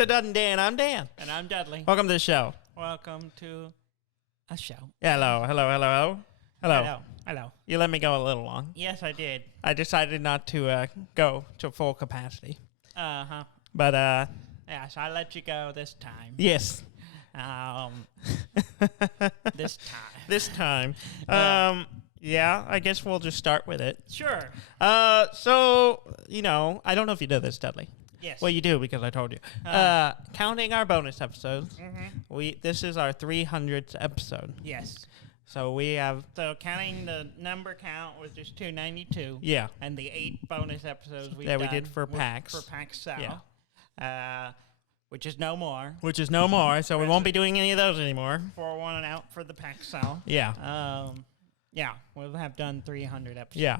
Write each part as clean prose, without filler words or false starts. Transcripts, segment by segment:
to Dan. I'm Dan. And I'm Dudley. Welcome to the show. Welcome to a show. Hello. You let me go a little long. Yes, I did. I decided not to go to full capacity. Uh-huh. But, Yes, I let you go this time. yes. This time. This time. Yeah, I guess we'll just start with it. Sure. So, I don't know if you know this, Dudley. Yes. Well, you do because I told you. Counting our bonus episodes, this is our 300th episode. Yes. So we have... So counting the number count was just 292. Yeah. And the 8 bonus episodes we did for PAX. For PAX South. Yeah. Which is no more. Which is no more, so we won't be doing any of those anymore. For one out for the PAX South. Yeah. Yeah, we'll have done 300 episodes. Yeah.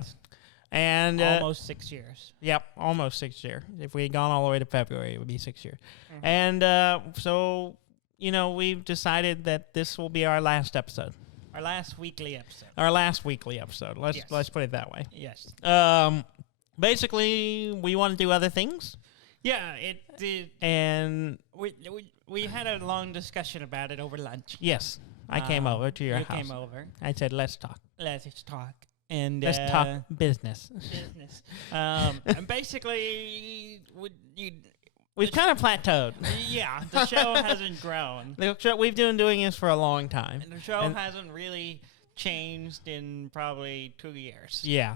And almost 6 years. Yep, almost 6 years. If we had gone all the way to February, it would be 6 years. Mm-hmm. And so, we've decided that this will be our last episode. Our last weekly episode. Let's put it that way. Yes. Basically, we want to do other things. Yeah, it did. And we had a long discussion about it over lunch. Yes, I came over to your house. You came over. I said, let's talk. Let's talk. And let's talk business. And basically, we've kind of plateaued. Yeah, the show hasn't grown. We've been doing this for a long time. And the show hasn't really changed in probably 2 years. Yeah.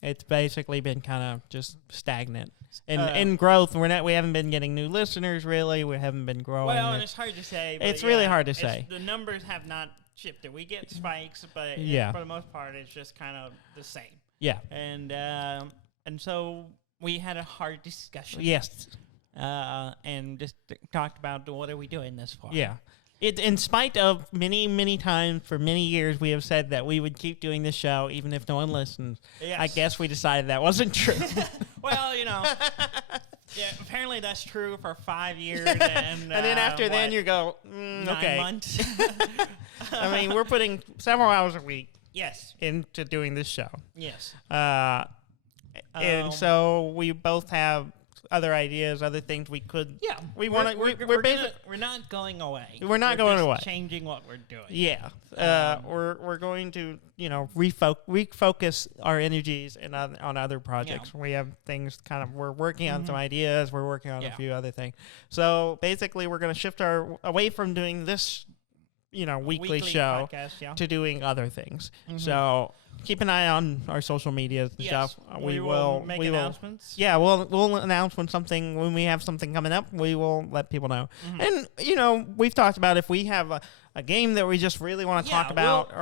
It's basically been kind of just stagnant. In growth, we haven't been getting new listeners, really. We haven't been growing. Well, and it's hard to say. It's really hard to say. The numbers have not shifted. We get spikes, but for the most part, it's just kind of the same. Yeah. And so we had a hard discussion. Yes. And just talked about what are we doing this for. Yeah. In spite of many times for many years, we have said that we would keep doing this show even if no one listens. Yes. I guess we decided that wasn't true. Well, yeah, apparently that's true for 5 years. And then after then you go, 9 okay. months. I mean, we're putting several hours a week into doing this show. Yes. And so we both have other ideas, other things we could. Yeah, we're not going away. We're not going away. Changing what we're doing. Yeah, we're going to refocus our energies on other projects. Yeah. We have things we're working on some ideas. We're working on a few other things. So basically, we're going to shift away from doing this weekly show podcast, to doing other things. So keep an eye on our social media and stuff. We will make announcements. Yeah, we'll announce when we have something coming up. We will let people know. And we've talked about if we have a game that we just really want to talk about,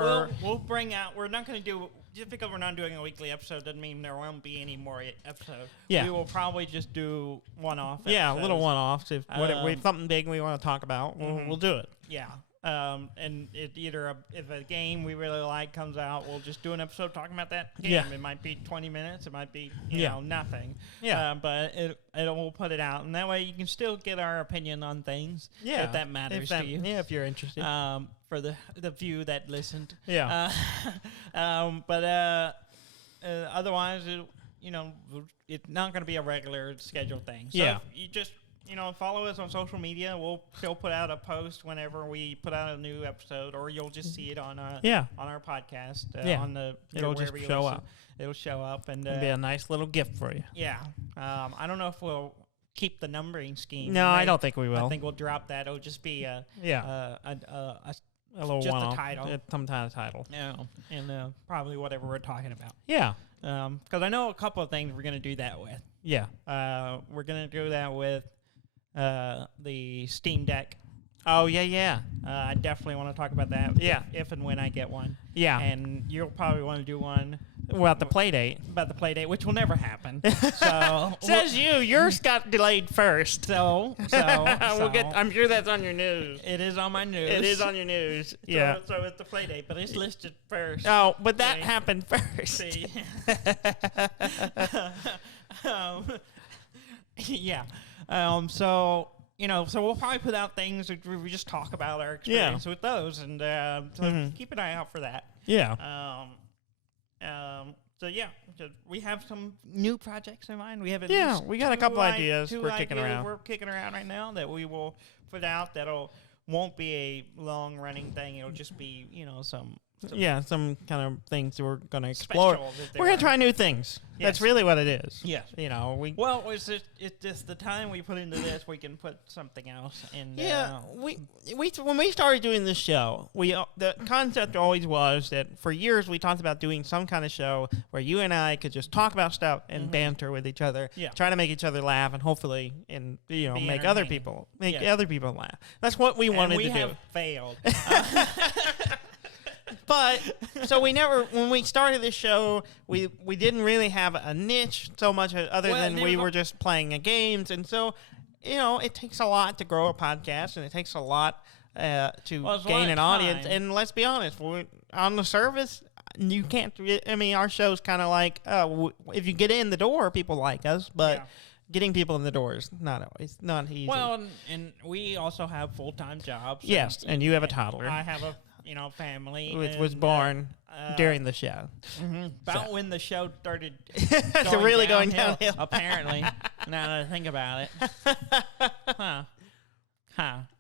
we'll bring out. We're not going to do. Just because we're not doing a weekly episode doesn't mean there won't be any more episodes. Yeah. We will probably just do one-off episodes. Yeah, little one-offs. If we have something big we want to talk about, we'll do it. Yeah. And if a game we really like comes out, we'll just do an episode talking about that game. Yeah. It might be 20 minutes. It might be nothing. Yeah. But we'll put it out, and that way you can still get our opinion on things. Yeah. If that matters to you. Yeah, if you're interested. For the few that listened. Yeah. But otherwise, it's not going to be a regular scheduled thing. So if you just. Follow us on social media. We'll still put out a post whenever we put out a new episode, or you'll just see it on our podcast. It'll just show up. It'll show up, and it'll be a nice little gift for you. Yeah. I don't know if we'll keep the numbering scheme. No, I don't think we will. I think we'll drop that. It'll just be a little just one-off. a title. Some kind of title. Yeah, and probably whatever we're talking about. Yeah. Because I know a couple of things we're going to do that with. Yeah. We're going to do that with the Steam Deck. Oh, yeah. I definitely want to talk about that. Yeah. If and when I get one. Yeah. And you'll probably want to do one. About the play date. About the play date, which will never happen. So says yours got delayed first. So I'm sure that's on your news. It is on my news. It is on your news. Yeah. So it's the play date, but it's listed first. Oh, but that happened first. See. Yeah. So we'll probably put out things that we just talk about our experience with those, and so keep an eye out for that. Yeah. yeah, we have some new projects in mind. We have we got a couple ideas we're kicking around. We're kicking around right now that we will put out. Won't be a long running thing. It'll just be some kind of things we're going to explore. We're going to try new things. Yes. That's really what it is. Yes. It's just the time we put into this, we can put something else in. When we started doing this show, the concept always was that for years we talked about doing some kind of show where you and I could just talk about stuff and banter with each other, try to make each other laugh, and hopefully, make other people laugh. That's what we wanted to do. We have failed. But so when we started this show, we didn't really have a niche so much other than we were just playing games. And so, it takes a lot to grow a podcast, and it takes a lot to gain an audience. And let's be honest, on the surface, you can't, our show's kind of like, if you get in the door, people like us, but getting people in the door is not easy. Well, and we also have full-time jobs. Yes, and you have a toddler. I have a family. Which was born during the show. About when the show started going downhill. Apparently, now that I think about it.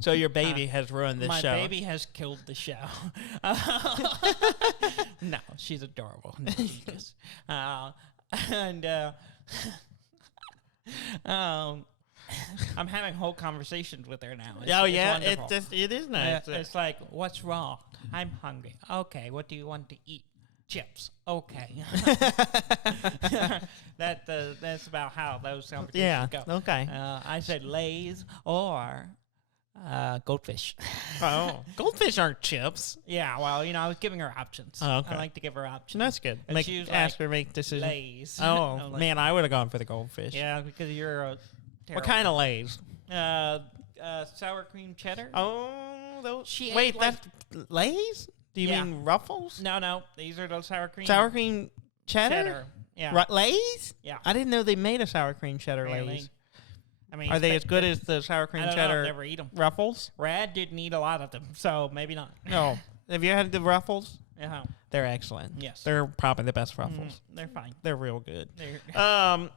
So your baby has ruined this show. My baby has killed the show. No, she's adorable. No, she just, I'm having whole conversations with her now. It is nice. It's like, what's wrong? I'm hungry. Okay, what do you want to eat? Chips. Okay. That's about how those conversations go. Okay. I said Lay's or goldfish. Oh, goldfish aren't chips. Yeah, well, I was giving her options. Oh, okay. I like to give her options. That's good. Ask her make decisions. Lay's. Oh, man, I would have gone for the goldfish. Yeah, because you're a terrible. What kind of Lay's? Sour cream cheddar. Oh, those. Wait, that's Lay's? Do you mean Ruffles? No, these are those sour cream. Sour cream cheddar? Yeah. Lay's? Yeah. I didn't know they made a sour cream cheddar Lay's. Are they as good as the sour cream cheddar I've never eat them. Ruffles? Rad didn't eat a lot of them, so maybe not. No. Have you had the Ruffles? Uh-huh. They're excellent. Yes. They're probably the best Ruffles. They're fine. They're real good. But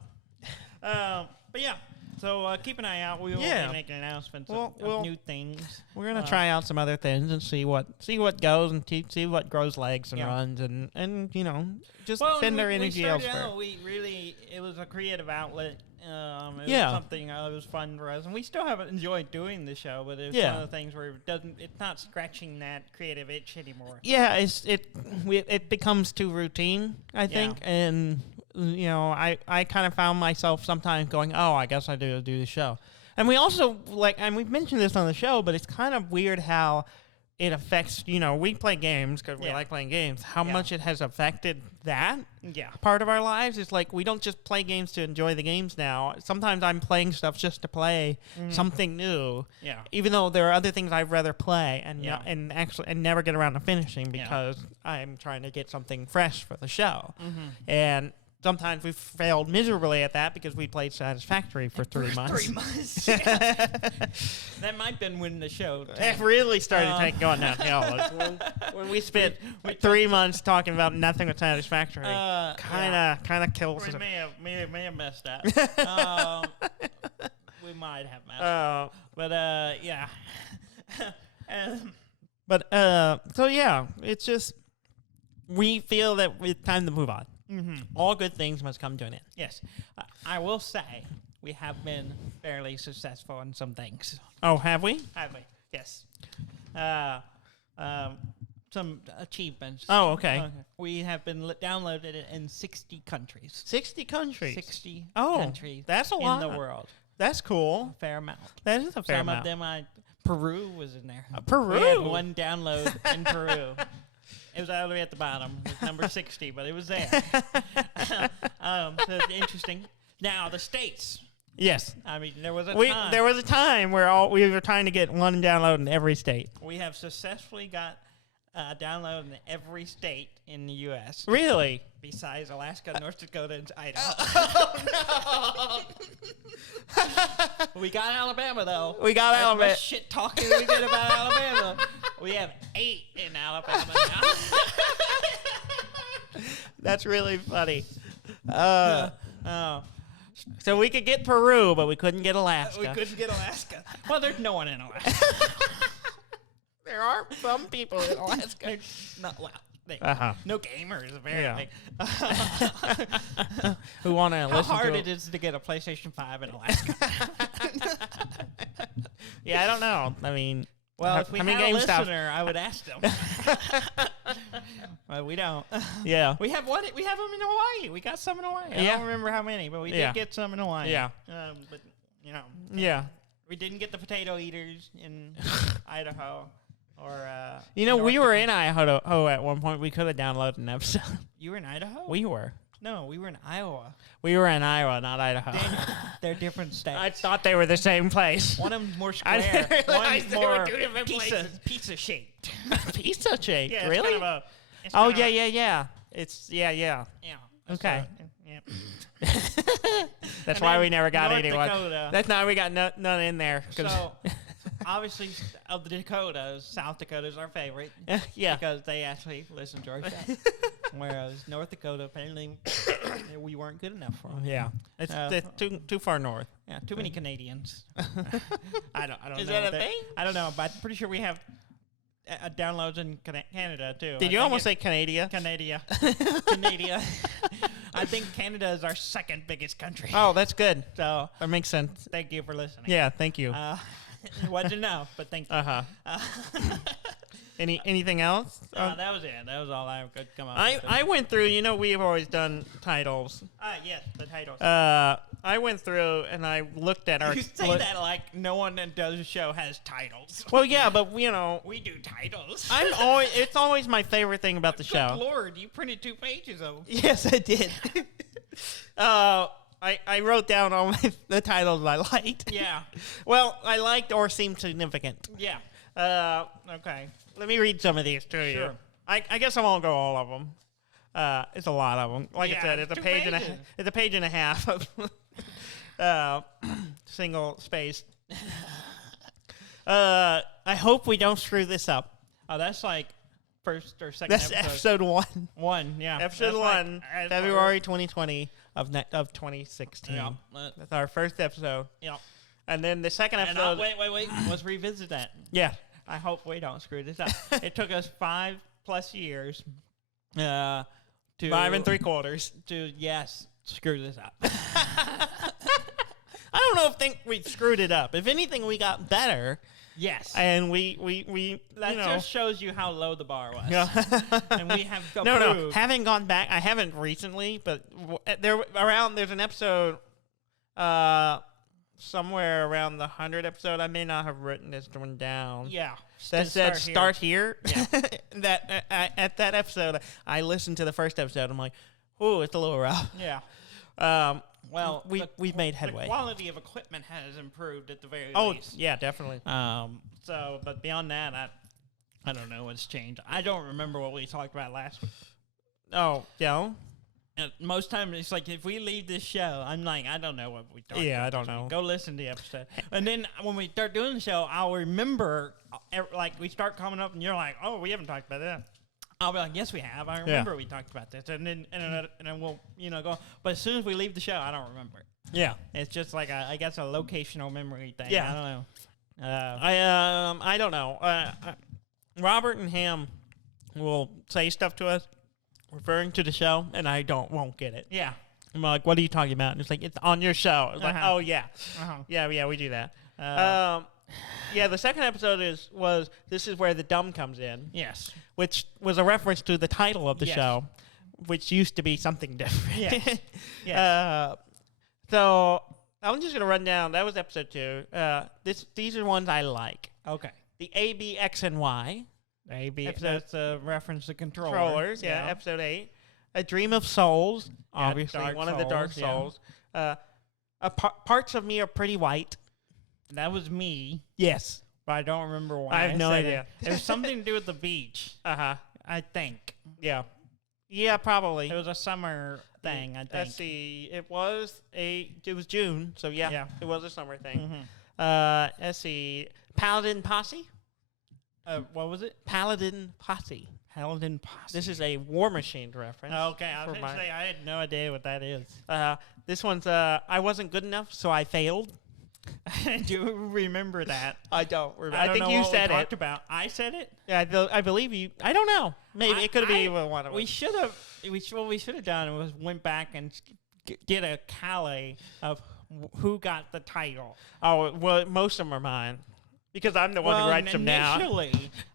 yeah. So keep an eye out. We will be making announcements of new things. We're gonna try out some other things and see what goes and see what grows legs and runs and just spend our energy elsewhere. It was a creative outlet. It was something that was fun for us, and we still haven't enjoyed doing the show. But it's one of the things where it's not scratching that creative itch anymore. Yeah, it becomes too routine, I think, and. I kind of found myself sometimes going, oh, I guess I do the show. And we also, and we've mentioned this on the show, but it's kind of weird how it affects, we play games because we like playing games, how much it has affected that part of our lives. It's like we don't just play games to enjoy the games now. Sometimes I'm playing stuff just to play something new, even though there are other things I'd rather play and never get around to finishing because I'm trying to get something fresh for the show. And sometimes we've failed miserably at that because we played Satisfactory for 3 months. 3 months. That might have been when the show it really started going downhill. When we spent 3 months talking about nothing but Satisfactory, kind of kills us. We may have messed up. We might have messed up. But yeah. It's just we feel that it's time to move on. All good things must come to an end. Yes. I will say we have been fairly successful in some things. Oh, have we? Have we? Yes. Some achievements. Oh, okay. We have been downloaded in 60 countries. 60 countries? 60 countries. That's a lot. In the world. That's cool. A fair amount. That is a fair amount. Some of them, Peru was in there. Peru? We had one download in Peru. It was all the way at the bottom. It was number 60, but it was there. So it's interesting. Now, the states. Yes. I mean, there was a time. There was a time where we were trying to get one download in every state. We have successfully got download in every state in the U.S. Really? Besides Alaska, North Dakota, and Idaho. Oh, no. We got Alabama, though. We got Alabama. Much shit talking we did about Alabama. We have 8 in Alabama now. That's really funny. So we could get Peru, but we couldn't get Alaska. We couldn't get Alaska. Well, there's no one in Alaska. There are some people in Alaska. No gamers, apparently. Who want to listen to How hard it is to get a PlayStation 5 in Alaska. Yeah, I don't know. I mean, well, if we had a listener, I would ask them. Well, we don't. Yeah. We have them in Hawaii. We got some in Hawaii. I don't remember how many, but we did get some in Hawaii. Yeah. But, Yeah. We didn't get the potato eaters in Idaho. Or we were in Idaho at one point. We could have downloaded an episode. You were in Idaho? We were. No, we were in Iowa. We were in Iowa, not Idaho. They're different states. I thought they were the same place. One of them's more I square. didn't realize One's they were more two different places. pizza shaped. Pizza shaped? Yeah, really? Yeah. It's yeah. Okay. Yeah. That's why we never got North anyone. Dakota. That's why we got none in there. So, obviously, of the Dakotas, South Dakota is our favorite. Yeah. Because they actually listen to our show. Whereas North Dakota, apparently, we weren't good enough for them. Yeah. It's too far north. Yeah, too many Canadians. I don't know. Is that a thing? I don't know, but I'm pretty sure we have downloads in Canada, too. Did you almost say Canada? Canada. I think Canada is our second biggest country. Oh, that's good. So that makes sense. Thank you for listening. Yeah, thank you. Wasn't enough, but thank you. Anything else? That was it. That was all I could come up with. I went through, we've always done titles. Yes, the titles. I went through and I looked at our... You say that like no one that does a show has titles. Well, yeah, but, We do titles. It's always my favorite thing about the show. Good Lord, you printed 2 pages of them. Yes, I did. I wrote down all the titles I liked. Yeah. Well, I liked or seemed significant. Yeah. Okay. Let me read some of these to you. I guess I won't go all of them. It's a lot of them. Like I said, it's a page and a half of single space. I hope we don't screw this up. Oh, that's like first or second That's episode. episode 1. 1, yeah. Episode 1, like, February 2020 of 2016. Yeah. That's our first episode. Yeah. And then the second episode... Wait. Let's revisit that. Yeah. I hope we don't screw this up. It took us 5+ years to 5 3/4 to screw this up. I don't know if we screwed it up. If anything, we got better. Yes. And we that just shows you how low the bar was. Yeah. And we have No. Having gone back, I haven't recently, but there's an episode somewhere around the 100th episode. I may not have written this one down. Yeah. That said start here. Yeah. That at that episode, I listened to the first episode. I'm like, ooh, it's a little rough. Yeah. Well, we've made headway. The quality of equipment has improved at the very least. Oh, yeah, definitely. But beyond that, I don't know what's changed. I don't remember what we talked about last week. Oh, yeah. And most times it's like if we leave this show, I'm like, I don't know what we talked about. Yeah, I don't know. Go listen to the episode. And then when we start doing the show, I'll remember, like, we start coming up and you're like, oh, we haven't talked about that. I'll be like, yes, we have. I remember we talked about this. And then we'll, go. But as soon as we leave the show, I don't remember it. Yeah. It's just like, I guess, a locational memory thing. Yeah. I don't know. I don't know. Robert and Ham will say stuff to us referring to the show, and I won't get it. Yeah. I'm like, what are you talking about? And it's like, it's on your show. It's like, oh, yeah. Yeah, we do that. Yeah, the second episode was This Is Where the Dumb Comes In. Yes. Which was a reference to the title of the show, which used to be something different. Yes. Yes. So I'm just going to run down. That was episode 2. These are ones I like. Okay. The A, B, X, and Y. That's a reference to Controllers, yeah. Episode 8. A Dream of Souls, obviously, one of the Dark Souls. Parts of Me Are Pretty White. That was me. Yes. But I don't remember why. I have no idea. It was something to do with the beach. Uh-huh. I think. Yeah. Yeah, probably. It was a summer thing, I think. Let's see. It was June, so yeah. It was a summer thing. Mm-hmm. Let's see. Paladin Posse? What was it? Paladin Posse. Held Impossible. This is a War Machine reference. Okay, I was going to say, I had no idea what that is. This one's, I wasn't good enough, so I failed. Do you remember that? I don't remember. I think you said talked about. I said it? Yeah, I believe you. I don't know. Maybe it could have been one of us. We should have. What we should have done was went back and get a tally of who got the title. Oh, well, most of them are mine. Because I'm the one who writes them down.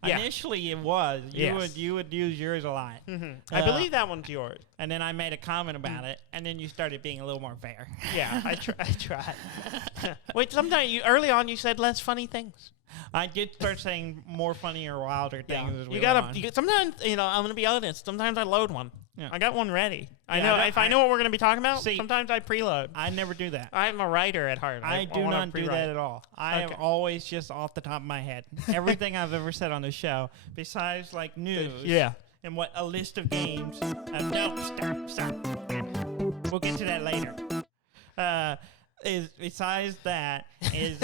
Initially it was. You would use yours a lot. Mm-hmm. I believe that one's yours. And then I made a comment about it, and then you started being a little more fair. Yeah, I tried. Wait, sometimes early on you said less funny things. I did start saying more funny or wilder things. Yeah. Sometimes, I'm going to be honest. Sometimes I load one. Yeah. I got one ready. I know what we're going to be talking about. Sometimes I preload. I never do that. I'm a writer at heart. I do not do that at all. I am always just off the top of my head. Everything I've ever said on the show, besides like news, and what a list of games. No, stop. We'll get to that later. Besides that is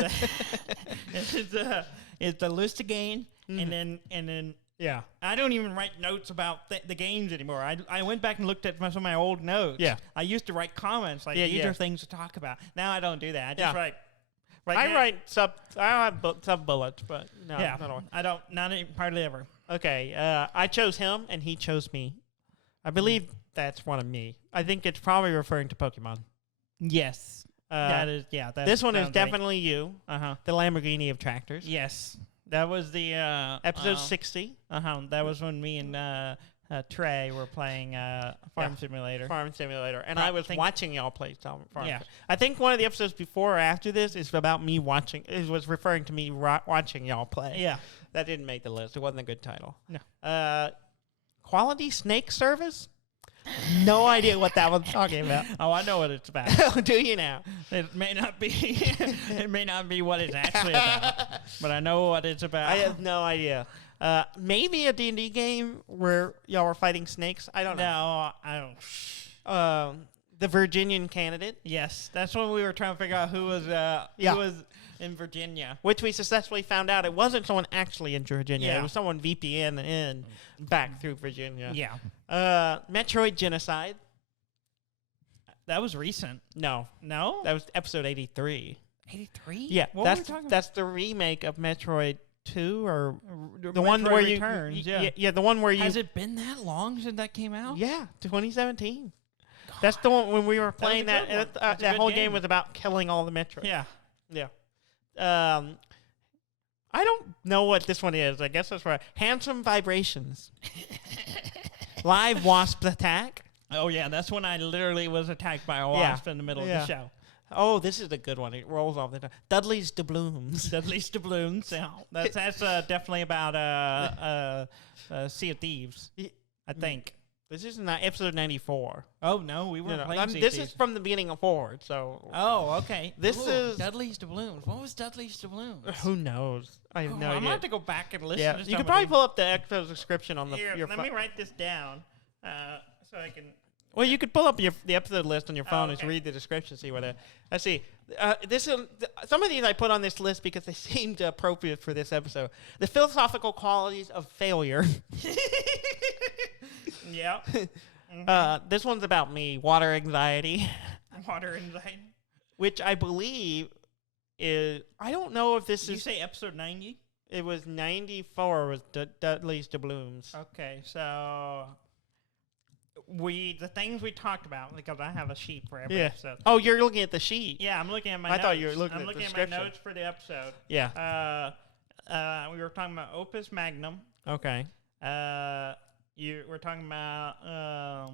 the list of games, and then. Yeah, I don't even write notes about the games anymore. I went back and looked at some of my old notes. Yeah, I used to write comments like these are things to talk about. Now I don't do that. I just write. I write sub bullets, but no, I don't. Not hardly ever. Okay, I chose him and he chose me. I believe that's one of me. I think it's probably referring to Pokemon. Yes, that is. Yeah, this one is definitely you. The Lamborghini of tractors. Yes. That was the episode 60. That was when me and Trey were playing Farm Simulator. And I was watching y'all play Farm. Yeah. I think one of the episodes before or after this is about me watching. It was referring to me watching y'all play. Yeah. That didn't make the list. It wasn't a good title. No. Quality Snake Service? No idea what that one's talking about. Oh, I know what it's about. Do you now? It may not be. It may not be what it's actually about, but I know what it's about. I have no idea. Maybe a D&D game where y'all were fighting snakes. I don't know. No, I don't. The Virginian Candidate. Yes, that's when we were trying to figure out who was in Virginia. Which we successfully found out it wasn't someone actually in Virginia. Yeah. It was someone VPN in back through Virginia. Yeah. Metroid Genocide. That was recent. No. That was episode 83. 83? Yeah. That's the remake of Metroid 2 or the one where Returns, yeah, the one where you. Has it been that long since that came out? Yeah, 2017. God. That's the one when we were playing that. That whole game was about killing all the Metroids. Yeah. Yeah. I don't know what this one is. I guess that's right. Handsome Vibrations. Live Wasp Attack. Oh, yeah. That's when I literally was attacked by a wasp in the middle of the show. Oh, this is a good one. It rolls off the tongue. Dudley's Doubloons. Dudley's Doubloons. Yeah. That's definitely about Sea of Thieves, I think. This is not episode 94. Oh, no, we weren't playing Sea of This Thieves. is from the beginning of forward, so... Oh, okay. This is... Dudley's Doubloons. What was Dudley's Doubloons? Who knows? I have no idea. I'm going to have to go back and listen to you could probably pull up the episode description on your phone. Let me write this down so I can... Well, you could pull up the episode list on your phone and read the description, see what it... Let's see. Some of these I put on this list because they seemed appropriate for this episode. The philosophical qualities of failure. Yeah. This one's about me. Water anxiety. Water anxiety. Which I believe is... I don't know if this is... Did you say episode 90? It was 94 was Dudley's Doubloons. Okay, so... The things we talked about, because I have a sheet for every episode. Oh, you're looking at the sheet. Yeah, I'm looking at my notes. I thought you were looking at the description. I'm looking at my notes for the episode. Yeah. We were talking about Opus Magnum. Okay. We're talking about,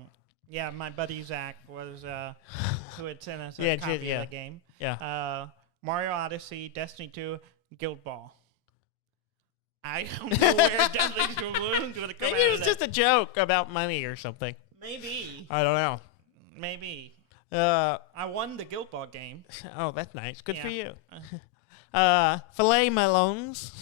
my buddy Zach was, who had sent us a copy of the game. Yeah. Mario Odyssey, Destiny 2, Guild Ball. I don't know where Dudley's Doubloons would have come out. Maybe it was just a joke about money or something. Maybe. I don't know. Maybe. I won the Guild Ball game. Oh, that's nice. Good for you. Filet melons.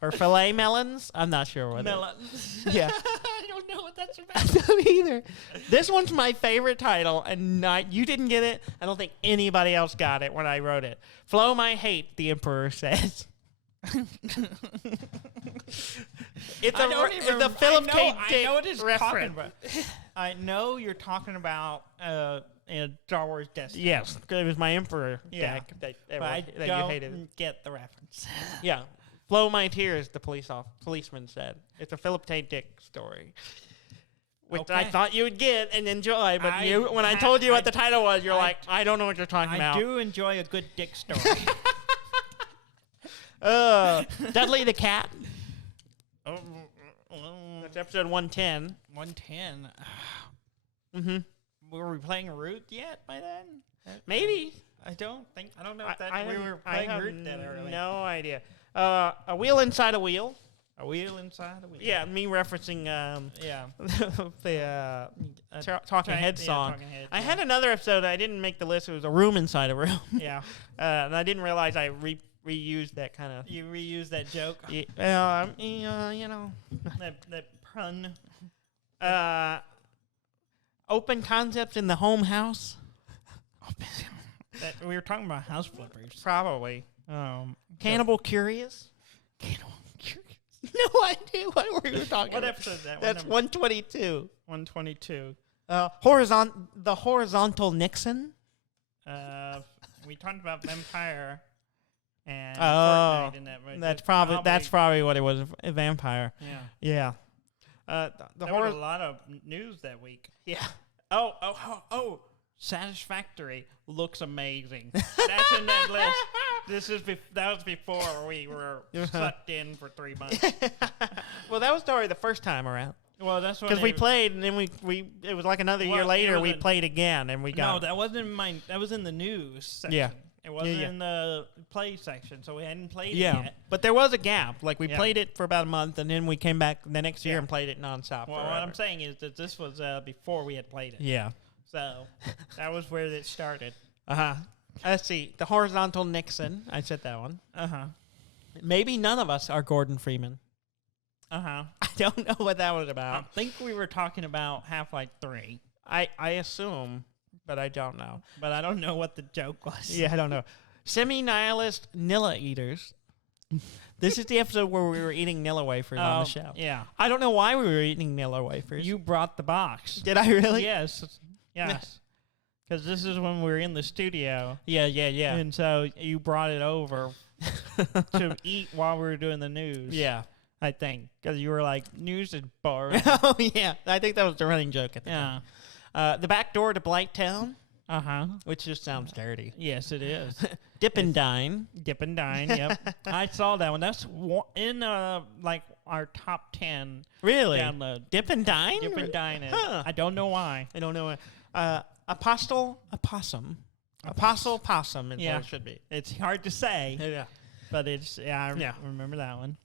Or filet melons. I'm not sure what melons. Yeah. I don't know what that's about. I don't either. This one's my favorite title, and you didn't get it. I don't think anybody else got it when I wrote it. Flow my hate, the Emperor says. It's the Philip K. Dick I know what it's talking reference. about. I know you're talking about in Star Wars Destiny. Yes, it was my Emperor Yeah. deck that But I you don't hated. get the reference. Yeah. Flow my tears, the policeman said. It's a Philip K. Dick story. Which I Okay. thought you would get and enjoy, but when I ha- told you what I- the title was, you're I- like, I don't know what you're talking about. I do enjoy a good dick story. Dudley the cat. Oh, That's episode 110. 110. Mm-hmm. Were we playing Root yet by then? Maybe. I don't know if we haven't- were I playing have Root that early. No idea. A wheel inside a wheel. A wheel inside a wheel. Yeah, me referencing Yeah. the Talking Head song. Talking Head, I had another episode. I didn't make the list. It was a room inside a room. Yeah. And I didn't realize I reused that kind of. You reused that joke. Yeah, you know. that pun. Open concepts in the home house. That we were talking about house flippers. Probably. Cannibal Curious. Cannibal Curious. No idea what we were talking What about. episode is that? That's 122. 122. The horizontal Nixon. We talked about Vampire and Oh, Fortnite in that movie. that's probably what it was. A vampire. Yeah. Yeah. There was a lot of news that week. Yeah. Oh! Satisfactory looks amazing. That's in that list. That was before we were sucked in for 3 months. Well, that was already the first time around. Well, that's what Because we played, and then we it was like another year later we played again, and we got. No, that wasn't in mine. That was in the news section. Yeah. It wasn't Yeah. in the play section, so we hadn't played it Yeah, yet. but there was a gap. Like we Yeah. played it for about a month, and then we came back the next year Yeah. and played it nonstop. Well, what forever. I'm saying is that this was before we had played it. Yeah. So that was where it started. Let's see. The horizontal Nixon. I said that one. Maybe none of us are Gordon Freeman. I don't know what that was I about. think we were talking about Half-Life 3, I assume, but I don't know. but I don't know what the joke was. Yeah, I don't know. Semi-nihilist Nilla eaters. This is the episode where we were eating Nilla wafers on the show. Yeah. I don't know why we were eating Nilla wafers. You brought the box. Did I really? Yes. Because this is when we were in the studio. Yeah. And so you brought it over to eat while we were doing the news. Yeah. I think. Because you were like, news is boring. Oh, yeah. I think that was the running joke at the Yeah. time. The back door to Blighttown, Which just sounds dirty. Yes, it is. Dip and Dine. Dip and Dine, yep. I saw that one. That's in like our top 10 Really? download. Dip and Dine? Dip and Dine is. Huh. I don't know why. I don't know. Apostle Opossum. Apostle Possum is what it should be. It's hard to say, Yeah. but it's, I remember that one.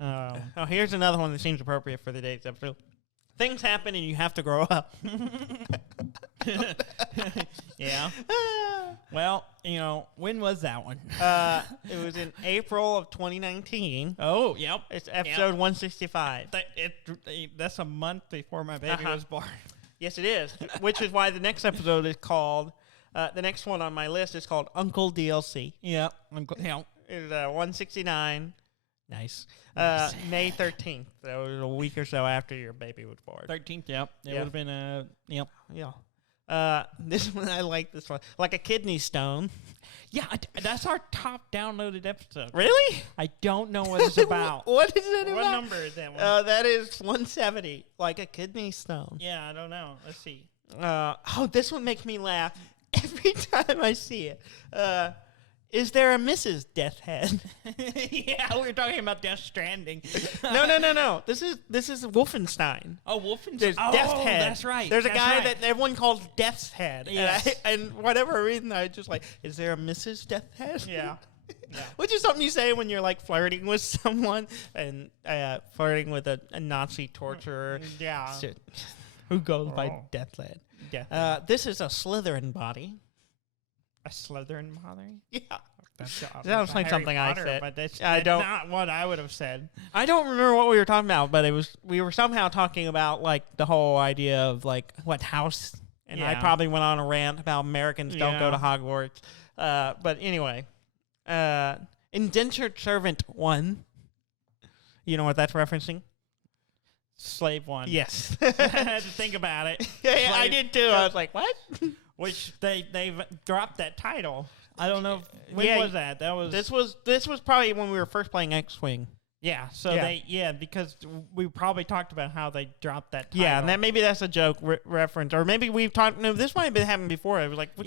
Oh, here's another one that seems appropriate for the day's episode. Things happen and you have to grow up. Yeah. Well, when was that one? It was in April of 2019. Oh, yep. It's episode 165. That's a month before my baby was born. Yes, it is. Which is why the next episode is called, the next one on my list is called Uncle DLC. Yep. It's 169. Nice. May 13th. That was a week or so after your baby was born. 13th, yep. It would have been, yep. Yeah. This one, I like this one. Like a kidney stone. Yeah, that's our top downloaded episode. Really? I don't know what it's about. What is it about? What number is that one? That is 170. Like a kidney stone. Yeah, I don't know. Let's see. This one makes me laugh every time I see it. Is there a Mrs. Death Head? Yeah, we were talking about Death Stranding. No. This is Wolfenstein. Oh, Wolfenstein. There's Death Head. That's right. There's a guy that everyone calls Death's Head. Yes. And whatever reason, I just like, is there a Mrs. Death Head? Yeah. Which is something you say when you're like flirting with someone and flirting with a Nazi torturer. Yeah. Who goes by Death Head. This is a Slytherin body. A Slytherin body? Yeah. That sounds like something I said. But that's don't- not what I would have said. I don't remember what we were talking about, but we were somehow talking about like the whole idea of like what house, and I probably went on a rant about Americans don't go to Hogwarts. But anyway, Indentured Servant 1. You know what that's referencing? slave one. Yes. I had to think about it. Yeah, I did too. I was like, what? Which they've dropped that title. I don't know. When was that? That was this was probably when we were first playing X-Wing. Yeah. So because we probably talked about how they dropped that title. Yeah, and maybe that's a joke reference, or maybe we've talked. No, this might have been happened before. It was like, we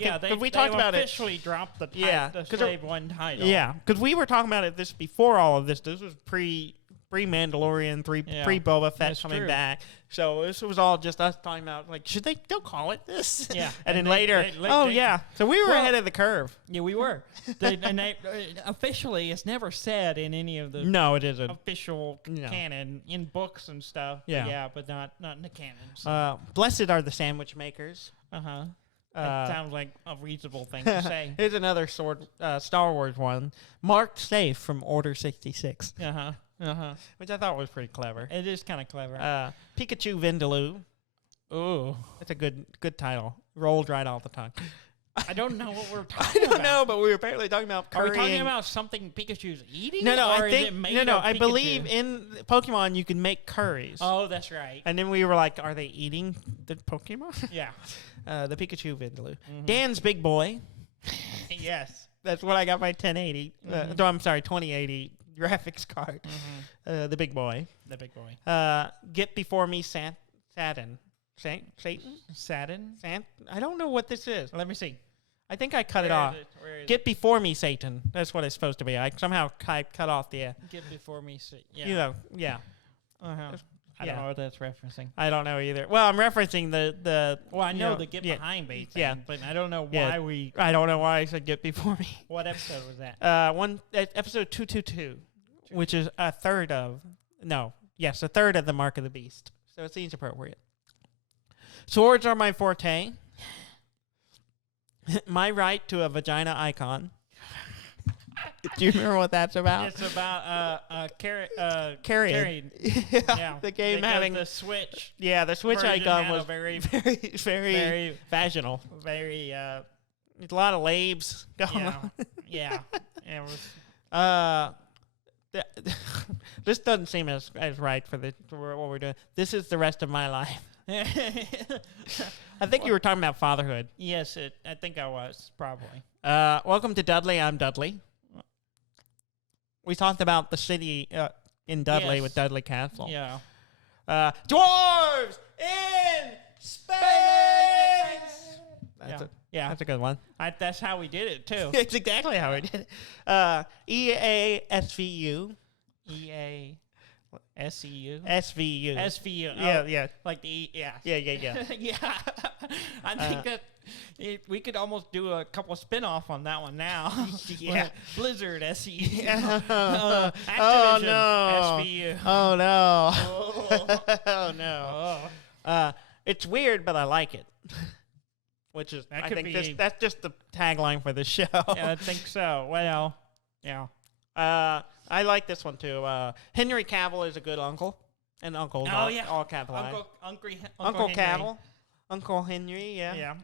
talked about it. They officially dropped the Slave One title. Yeah, because we were talking about it this before all of this. This was pre Mandalorian, pre Boba Fett coming back. So this was all just us talking about, like, should they still call it this? Yeah. and then later, so we were ahead of the curve. Yeah, we were. Officially, it's never said in any of the it isn't official canon in books and stuff. Yeah, but not in the canon. So. Blessed are the sandwich makers. That sounds like a reasonable thing to say. Here's another Star Wars one. Marked safe from Order 66. Which I thought was pretty clever. It is kind of clever. Pikachu Vindaloo. Ooh. That's a good title. Rolled right off the tongue. I don't know what we're talking about. I don't know, but we were apparently talking about currying. Are we talking about something Pikachu's eating? I believe in Pokemon you can make curries. Oh, that's right. And then we were like, are they eating the Pokemon? Yeah. The Pikachu Vindaloo. Dan's Big Boy. Yes. That's what I got my 1080. I'm sorry, 2080 graphics card. The Big Boy. The Big Boy. Get Before Me, Satan. Satan? Saturn? I don't know what this is. Let me see. I think I cut it off. Get Before Me, Satan. That's what it's supposed to be. I somehow cut off the... Get Before Me, Satan. Yeah. Yeah. I don't know what that's referencing. I don't know either. Well, I'm referencing the well, I know the Get Behind Me thing, but I don't know why I don't know why I said Get Before Me. What episode was that? Episode 222, which is a third of the Mark of the Beast. So it seems appropriate. Swords are my forte. My right to a vagina icon. Do you remember what that's about? It's about carrying. Yeah, the game because having the Switch. Yeah, the Switch icon was very, very vaginal. Very. A lot of labes going on. Yeah. It was. This doesn't seem as right for what we're doing. This is the rest of my life. I think you were talking about fatherhood. Yes, I think I was, probably. Welcome to Dudley. I'm Dudley. We talked about the city in Dudley with Dudley Castle. Yeah. Dwarves in space! That's a good one. That's how we did it, too. It's exactly how we did it. EASVU. EASEU? SVU. SVU. Yeah. Like the Yeah. Yeah. I think that we could almost do a couple spin-off on that one now. Yeah. Blizzard, SEU. Activision, oh, no. SVU. Oh, no. Oh, no. It's weird, but I like it. Which is, that's just the tagline for the show. Yeah, I think so. Well, yeah. I like this one too. Henry Cavill is a good uncle. And uncle, all capitalized. Uncle Cavill. Uncle Henry, yeah.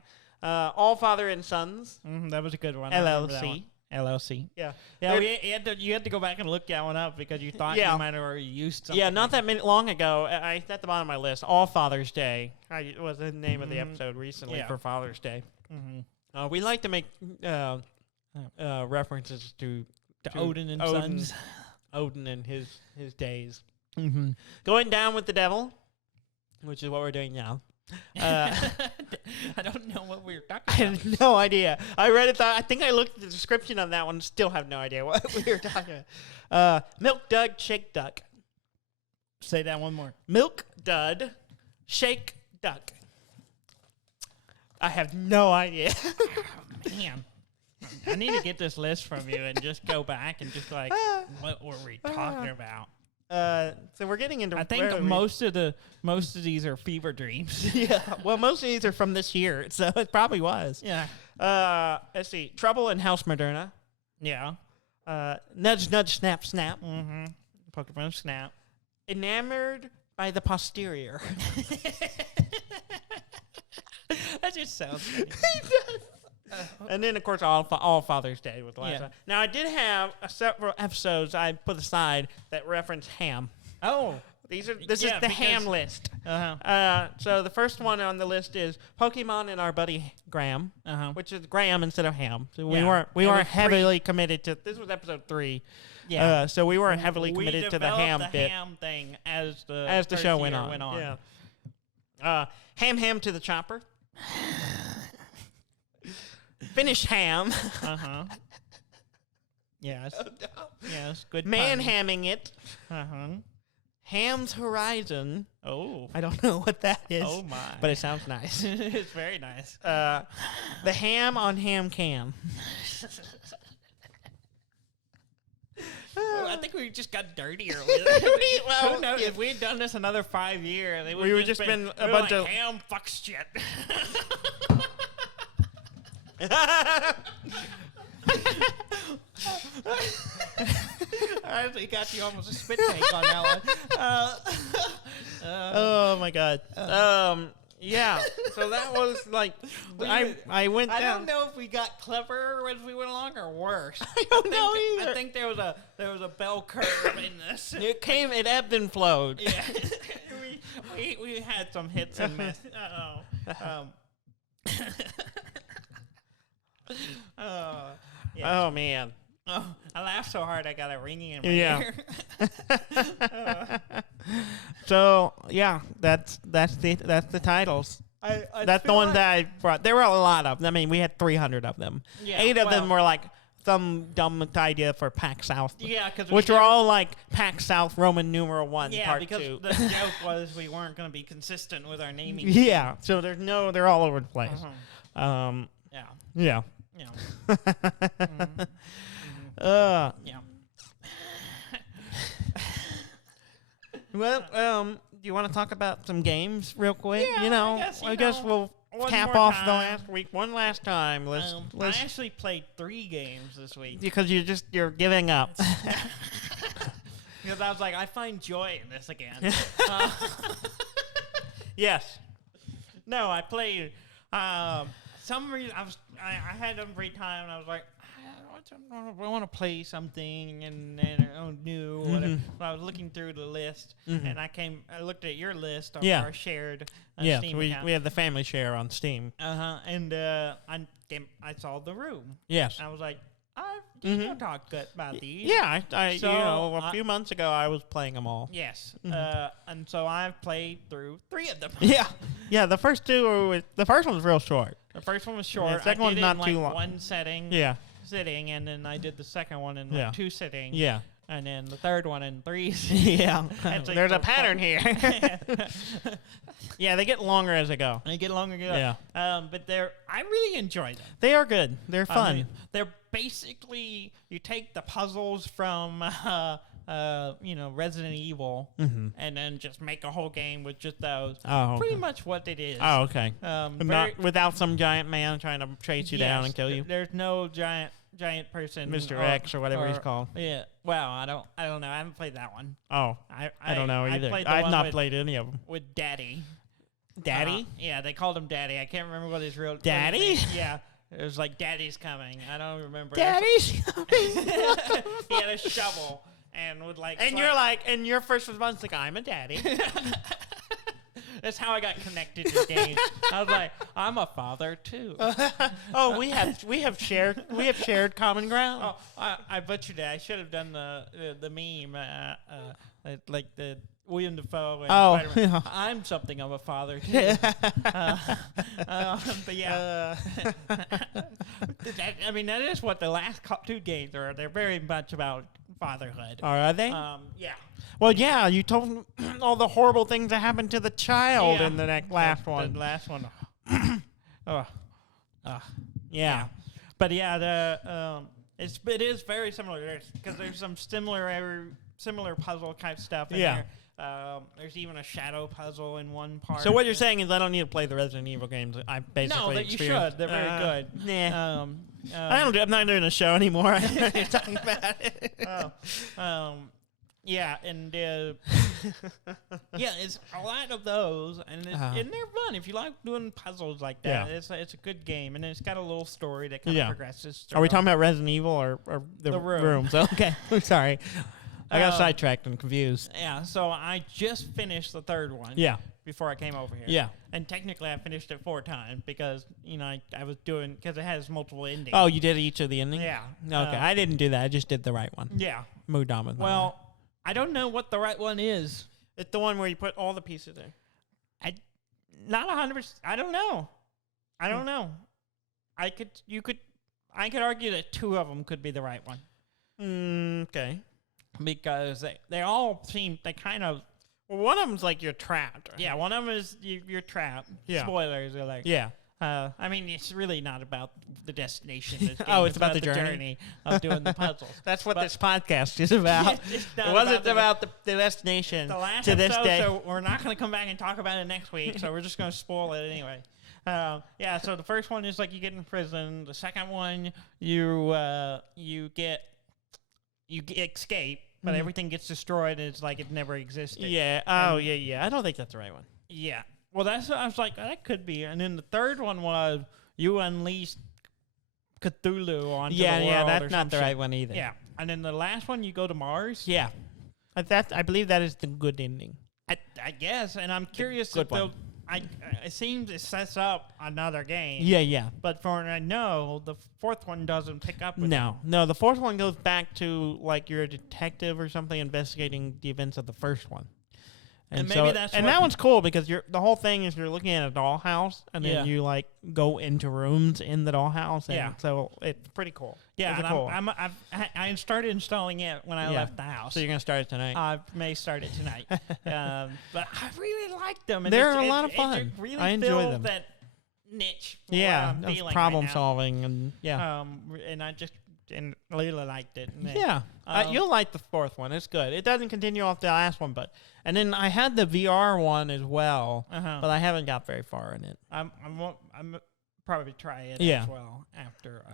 All Father and Sons. That was a good one. LLC. Yeah. You had to go back and look that one up because you thought you might have already used something. Yeah, not that long ago. At the bottom of my list, All Father's Day was the name of the episode recently for Father's Day. We like to make references to Odin and Sons. Odin and his days. Going Down with the Devil, which is what we're doing now. I don't know what we were talking about. I have no idea. I read it. I think I looked at the description on that one. Still have no idea what we were talking about. Milk Dud, Shake Duck. Say that one more. Milk Dud, Shake Duck. I have no idea. Man. I need to get this list from you and just go back and just like, what were we talking about? So we're getting into. I think most of these are fever dreams. Yeah. Well, most of these are from this year, so it probably was. Yeah. Let's see. Trouble in House Moderna. Yeah. Nudge, nudge, snap, snap. Pokemon Snap. Enamored by the posterior. That just sounds funny. And then, of course, All Father's Day was the last one. Now, I did have several episodes I put aside that reference ham. Oh. This is the ham list. So the first one on the list is Pokemon and our buddy Graham, which is Graham instead of Ham. So we weren't heavily committed to. This was episode 3. Yeah. So we weren't heavily committed to the ham bit. Ham thing as the show went on. Yeah. Ham to the chopper. Finish ham. Yes. Yes. Good. Man-hamming it. Ham's Horizon. Oh. I don't know what that is. Oh, my. But it sounds nice. It's very nice. The ham on ham cam. I think we just got dirtier with it. Who knows? If we had done this another 5 years, we would just been a bunch of ham fuck shit. I actually got you almost a spit take on that one. Oh my god. Yeah. So that was like I went down. I don't know if we got cleverer as we went along or worse. I don't know either. I think there was a bell curve in this. It ebbed and flowed. Yeah. we had some hits and misses. Oh man. Oh, I laughed so hard I got a ringing in my ear. So yeah, that's the titles. That's the ones that I brought. There were a lot of them. I mean, we had 300 of them. Yeah, 8 of them were like some dumb idea for PAX South. Yeah, which were all like PAX South Roman numeral 1 part 2. Yeah, because the joke was we weren't going to be consistent with our naming. Yeah, so they're all over the place. Yeah. Yeah. Well, do you want to talk about some games real quick? Yeah, I guess we'll cap off the last week one last time. Let's I actually played 3 games this week because you're giving up. Because I was like, I find joy in this again. Yes. No, I played. Some reason I had some free time and I was like, I want to play something and new. Whatever. So I was looking through the list and I looked at your list on our shared Steam account. We have the family share on Steam. And I saw The Room. Yes. And I was like, you talk good about these. Yeah, a few months ago I was playing them all. Yes. And so I've played through 3 of them. Yeah. The first 2 the first one was real short. The first one was short. The second one's not too long. One setting. Yeah. Sitting, and then I did the second one in 2 sittings. Yeah. And then the third one in 3 Yeah. There's a pattern here. Yeah, they get longer as they go. Yeah. But I really enjoy them. They are good. They're fun. They're basically, you take the puzzles from Resident Evil, and then just make a whole game with just those. Oh, pretty much what it is. Oh, okay. Not without some giant man trying to chase you down and kill you. There's no giant person, Mr. X or whatever he's called. Yeah. Well, I don't know. I haven't played that one. Oh, I don't know either. I've not played any of them. With Daddy. Daddy? Yeah, they called him Daddy. I can't remember what his real Daddy. Yeah. It was like Daddy's coming. I don't remember. Daddy's coming. He had a shovel and would like. And you're like, and your first response is like, I'm a daddy. That's how I got connected to games. I was like, I'm a father too. Oh, we have shared common ground. Oh, I butchered it. I should have done the meme, like the William Dafoe. And Spider-Man. Yeah. I'm something of a father too. But yeah, that is what the last 2 games are. They're very much about fatherhood. Are they? Yeah. Well, yeah, you told them all the horrible things that happened to the child in the last one. The last one. Yeah. But yeah, it is very similar because there's some similar puzzle type stuff in there. There's even a shadow puzzle in one part. So what you're saying is I don't need to play the Resident Evil games. I basically you should. They're very good. Nah. I'm not doing a show anymore. I'm talking about it. Yeah, and yeah, it's a lot of those, and they're fun if you like doing puzzles like that. Yeah. It's a good game, and it's got a little story that kind of progresses. Are we talking about Resident Evil or the Rooms? Okay, sorry. I got sidetracked and confused. Yeah, so I just finished the third one. Yeah. Before I came over here. Yeah. And technically I finished it 4 times because, I was doing, because it has multiple endings. Oh, you did each of the endings? Yeah. Okay, I didn't do that. I just did the right one. Yeah. Moved on with Well, I don't know what the right one is. It's the one where you put all the pieces in. Not 100%. I don't know. I could argue that 2 of them could be the right one. Okay. Because they all seem, they kind of. Well, one of them's like you're trapped. Right? Yeah, one of them is you're trapped. Yeah. Spoilers are like. Yeah. I mean, it's really not about the destination. It's about the journey of doing the puzzles. That's what this podcast is about. It wasn't about the destination. The last to this episode, day. So we're not going to come back and talk about it next week. So we're just going to spoil it anyway. So the first one is like you get in prison. The second one, you escape, but everything gets destroyed. And it's like it never existed. Yeah. Yeah. I don't think that's the right one. Yeah. Well, that's what I was like, that could be. And then the third one was you unleashed Cthulhu onto the world. Yeah, that's not the right one either. Yeah. And then the last one, you go to Mars. Yeah. I believe that is the good ending. I guess. And I'm curious if they'll. It seems it sets up another game. Yeah. But for I know, the fourth one doesn't pick up with it. No, the fourth one goes back to like you're a detective or something investigating the events of the first one. And maybe that's that one's cool because the whole thing is you're looking at a dollhouse and then you like go into rooms in the dollhouse. And so it's pretty cool. Yeah, it's cool. I started installing it when I left the house. So you're gonna start it tonight. I may start it tonight. But I really like them. And they're a lot of fun. It really I enjoy them. That niche. Problem solving and and I just really liked it. You'll like the fourth one. It's good. It doesn't continue off the last one, and then I had the VR one as well, but I haven't got very far in it. I'm probably try it as well after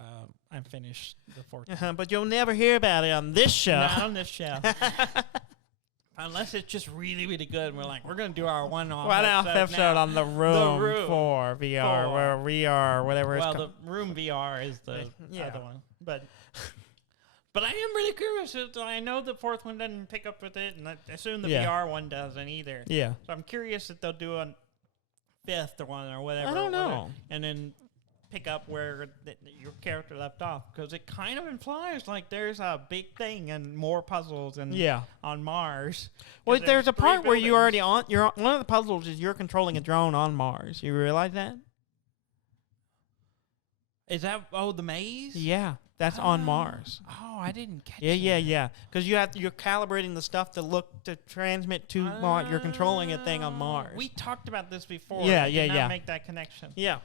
I finish the fourth one. But you'll never hear about it on this show. Not on this show. Unless it's just really, really good, and we're going to do our one-off episode on the room 4 VR, where we are, whatever it's called. Well, the Room VR is the other one. But I am really curious. I know the fourth one doesn't pick up with it, and I assume the VR one doesn't either. Yeah. So I'm curious if they'll do a fifth one or whatever. I don't know. And then pick up where your character left off, because it kind of implies like there's a big thing and more puzzles and on Mars. Well, there's a part where you already you're one of the puzzles is you're controlling a drone on Mars. You realize that? Is that the maze? Yeah, that's on Mars. Oh, I didn't catch. Yeah. Because you're calibrating the stuff to transmit to Mars. You're controlling a thing on Mars. We talked about this before. Yeah. Not make that connection. Yeah.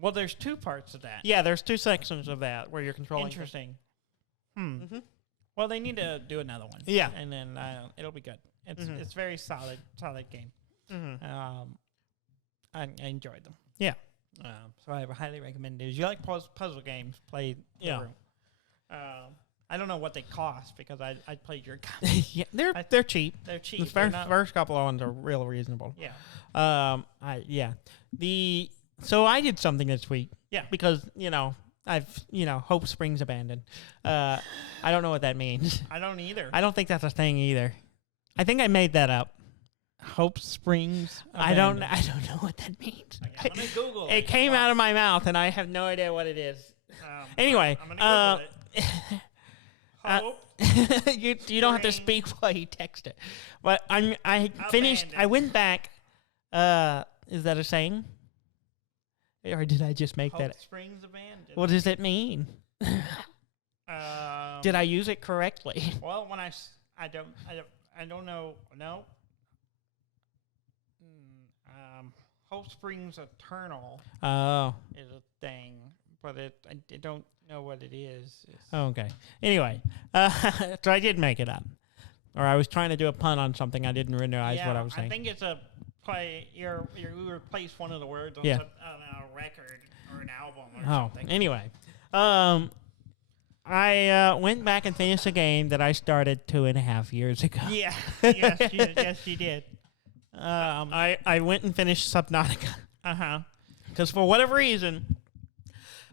Well, there's 2 parts of that. Yeah, there's 2 sections of that where you're controlling. Interesting. Well, they need to do another one. Yeah, and then it'll be good. It's very solid game. I enjoyed them. Yeah. So I highly recommend it. If you like puzzle games, play the Room. I don't know what they cost because I played your copy. Yeah, they're cheap. They're cheap. The first couple of ones are real reasonable. Yeah. So I did something this week. Yeah. Because Hope Springs abandoned. I don't know what that means. I don't either. I don't think that's a thing either. I think I made that up. Hope Springs. I don't know what that means. Okay, let me Google it. It came out of my mouth, and I have no idea what it is. Anyway, I'm gonna Google it. Hope. you don't have to speak while you text it. But I finished. Abandoned. I went back. Is that a saying? Or did I just make Hope that? Springs abandoned. What does it mean? Did I use it correctly? Well, when I don't know. No. Hope Springs Eternal. Oh. Is a thing, but I don't know what it is. Okay. Anyway, so I did make it up, or I was trying to do a pun on something. I didn't realize what I was saying. I think it's a play. You replace one of the words on a record or an album or something. Anyway, I went back and finished a game that I started 2.5 years ago. Yeah. Yes, you did. I went and finished Subnautica. Because for whatever reason,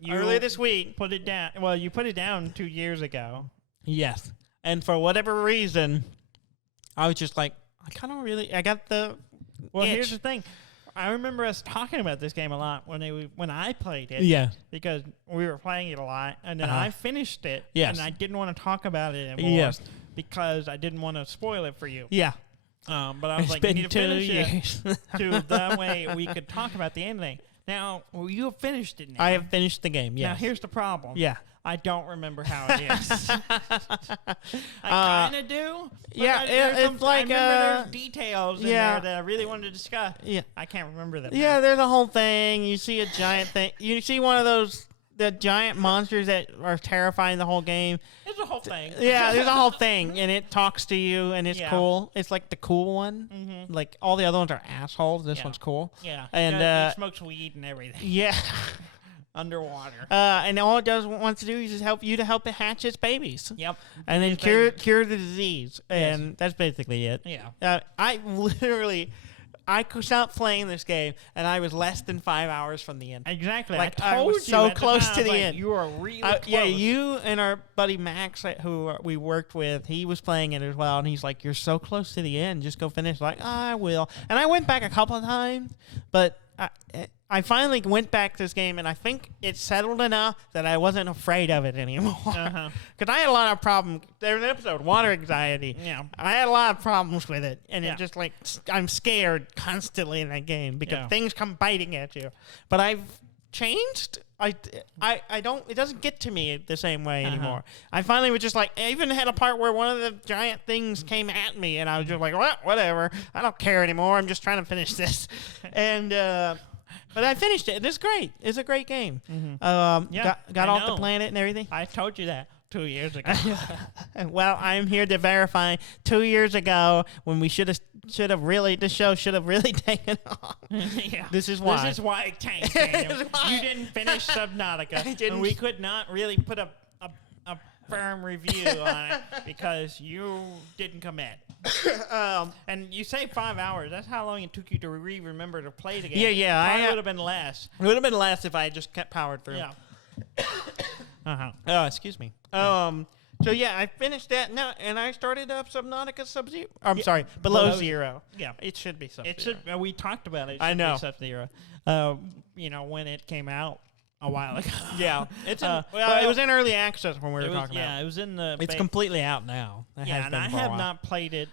earlier this week, put it down. Well, you put it down 2 years ago. Yes. And for whatever reason, I was just like, I got the Well, itch. here's the thing. I remember us talking about this game a lot when I played it. Yeah. Because we were playing it a lot, and then I finished it, Yes. and I didn't want to talk about it anymore. Yes. Because I didn't want to spoil it for you. Yeah. But I was It's like, been you need to 2 finish years. it, to that way we could talk about the ending. Now, you have finished it now. I have finished the game, yes. Now, here's the problem. Yeah. I don't remember how it is. I kind of do. Yeah, it's I remember there's details in there that I really wanted to discuss. Yeah. I can't remember them. Yeah, there's a whole thing. You see a giant thing. You see one of those the giant monsters that are terrifying the whole game. There's a whole thing. Yeah, there's a whole thing, and it talks to you, and it's Yeah. cool. It's like the cool one. Mm-hmm. Like all the other ones are assholes. This one's cool. Yeah. And he smokes weed and everything. yeah. Underwater. And all it wants to do is just help you to help it hatch its babies. Yep. And then cure the disease, and that's basically it. Yeah. I stopped playing this game, and I was less than 5 hours from the end. Exactly. Like, I I told was you so at the close time, to the like, end. You are really close. Yeah, you and our buddy Max, who we worked with, he was playing it as well, and he's like, "You're so close to the end. Just go finish." Like, I will. And I went back a couple of times, but I finally went back to this game, and I think it settled enough that I wasn't afraid of it anymore. Because I had a lot of problems. There's an episode, water anxiety. Yeah. I had a lot of problems with it, and Yeah. it just like I'm scared constantly in that game because Yeah. things come biting at you. But I've changed. I don't. It doesn't get to me the same way anymore. I finally was just like, I even had a part where one of the giant things came at me, and I was just like, well, whatever. I don't care anymore. I'm just trying to finish this, and. But I finished it. It's great. It's a great game. Yeah, got I off the know. planet and everything. I told you that 2 years ago. Well, I'm here to verify 2 years ago when we should have really, the show should have really taken off. Yeah. This is why. This is why it tanked, Daniel. You didn't finish Subnautica. I didn't. And we could not really put a firm review on it because you didn't commit. And you say 5 hours. That's how long it took you to remember to play the game. Yeah. Probably would have been less. It would have been less if I had just kept powered through. Yeah. Oh, excuse me. So yeah, I finished that now, and I started up Subnautica Sub-Zero. I'm sorry, Below Zero. Yeah. It should be Sub-Zero. It should. We talked about it. I know. Sub-Zero. When it came out a while ago. Yeah, it's well, it was in early access when we were talking about. Yeah, it was in the. It's completely out now. And I have not played it.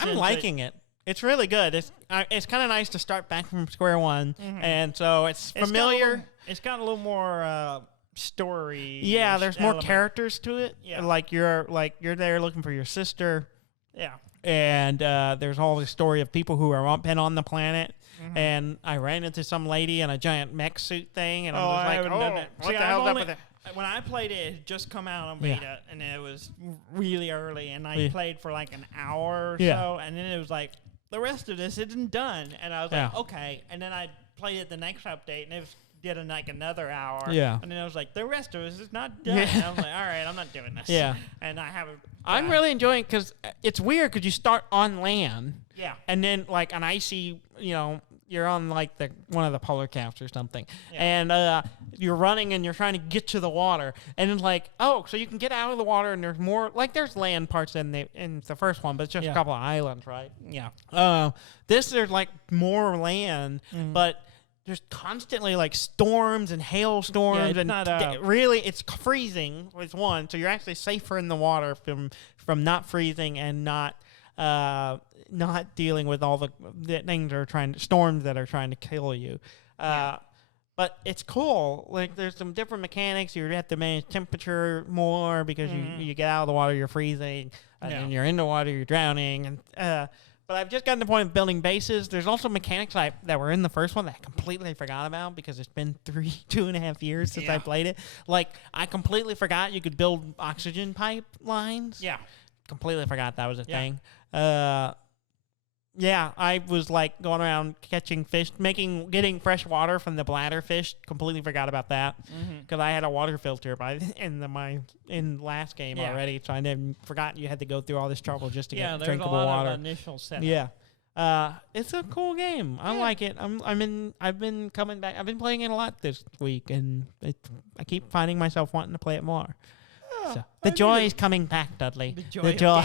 I'm liking it. It's really good. It's kind of nice to start back from square one, and so it's familiar. It's got a little more story. Yeah, there's more characters to it. Yeah. Like you're there looking for your sister. Yeah. And there's all the story of people who are been on the planet. And I ran into some lady in a giant mech suit thing, and I'm just like, what the hell's up with it? When I played it had just come out on beta, and it was really early, and I played for like an hour or so, and then it was like, the rest of this isn't done. And I was like, okay. And then I played it the next update, and it did another hour. Yeah. And then I was like, the rest of this is not done. And I was like, all right, I'm not doing this. Yeah. And I haven't. I'm really enjoying it because it's weird because you start on land. Yeah. And then like an icy, you're on like one of the polar caps or something, and you're running and you're trying to get to the water, and then like, so you can get out of the water, and there's more, like there's land parts in the first one, but it's just a couple of islands, right? Yeah. There's like more land, but there's constantly like storms and hailstorms, and really it's freezing is one, so you're actually safer in the water from not freezing and not dealing with all the things that are storms that are trying to kill you. But it's cool. Like there's some different mechanics. You have to manage temperature more because you get out of the water, you're freezing, and then you're in the water, you're drowning. And but I've just gotten to the point of building bases. There's also mechanics that were in the first one that I completely forgot about because it's been 2.5 years since I played it. Like I completely forgot you could build oxygen pipelines. Yeah. Completely forgot that was a thing. I was like going around catching fish, getting fresh water from the bladder fish. Completely forgot about that because I had a water filter in last game already, so I forgot you had to go through all this trouble just to get drinkable water. Yeah, there's a lot of initial setup. Yeah, it's a cool game. I like it. I've been coming back. I've been playing it a lot this week, and I keep finding myself wanting to play it more. So the joy is coming back, Dudley. The joy.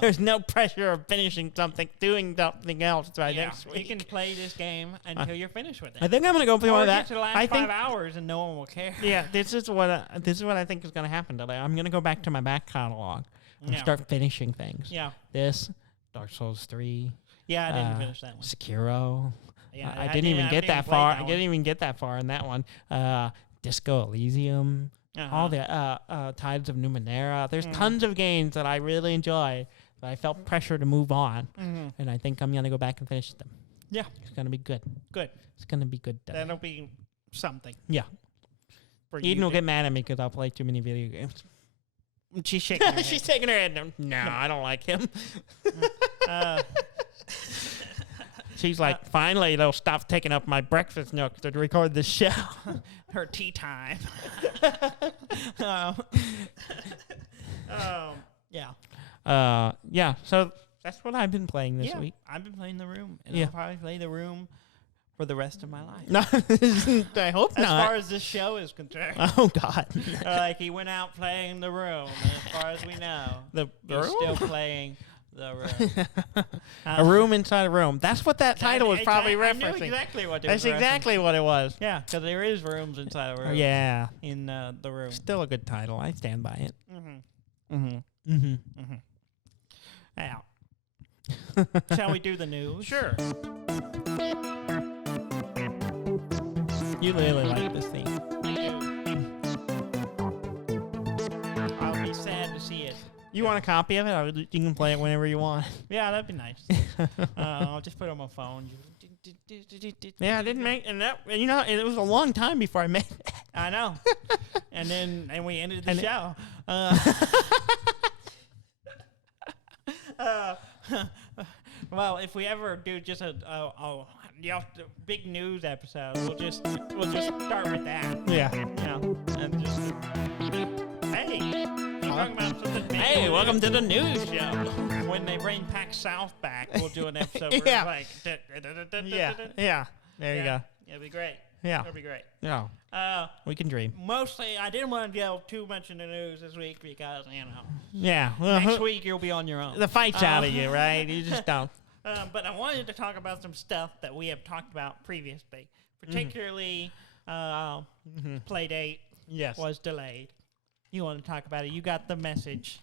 There's no pressure of finishing something, doing something else by next week. You can play this game until you're finished with it. I think I'm going to go play one of that. To the last 5 hours and no one will care. Yeah, this is what I think is going to happen today. I'm going to go back to my back catalog and start finishing things. Yeah. This, Dark Souls 3. Yeah, I didn't finish that one. Sekiro. Yeah, I didn't even get that far. I didn't even get that far in that one. Disco Elysium. All the Tides of Numenera. There's tons of games that I really enjoy, but I felt pressure to move on, and I think I'm going to go back and finish them. Yeah. It's going to be good. Good. It's going to be good. That'll be something. Yeah. Eden will get mad at me because I'll play too many video games. She's shaking her head. She's shaking her head. No, I don't like him. She's like, finally, they'll stop taking up my breakfast nook to record this show. Her tea time. Yeah, so that's what I've been playing this week. I've been playing The Room, and I'll probably play The Room for the rest of my life. No, I hope not. As far as this show is concerned. Oh, God. Like, he went out playing The Room, and as far as we know, he's still playing The Room. A room inside a room. That's what that title was probably referencing. I knew exactly what it That's was. exactly what it was. Yeah, because there is rooms inside a room. Yeah. In The Room. Still a good title. I stand by it. Now, shall we do the news? Sure. You really like this theme. I'll be sad to see it. You want a copy of it? You can play it whenever you want. Yeah, that'd be nice. I'll just put it on my phone. Yeah, I didn't make, and it was a long time before I made it. I know. and we ended the show. Well, if we ever do just a big news episode, we'll just start with that. Yeah. And just talking about something big. Hey, welcome to the news show. When they bring PAX South back, we'll do an episode where it's like yeah. There you go. It'll be great. Yeah. It'll be great. Yeah. We can dream. Mostly, I didn't want to delve too much in the news this week because, Yeah. Well, next week you'll be on your own. The fight's out of you, right? You just don't. But I wanted to talk about some stuff that we have talked about previously, particularly Playdate was delayed. You want to talk about it? You got the message.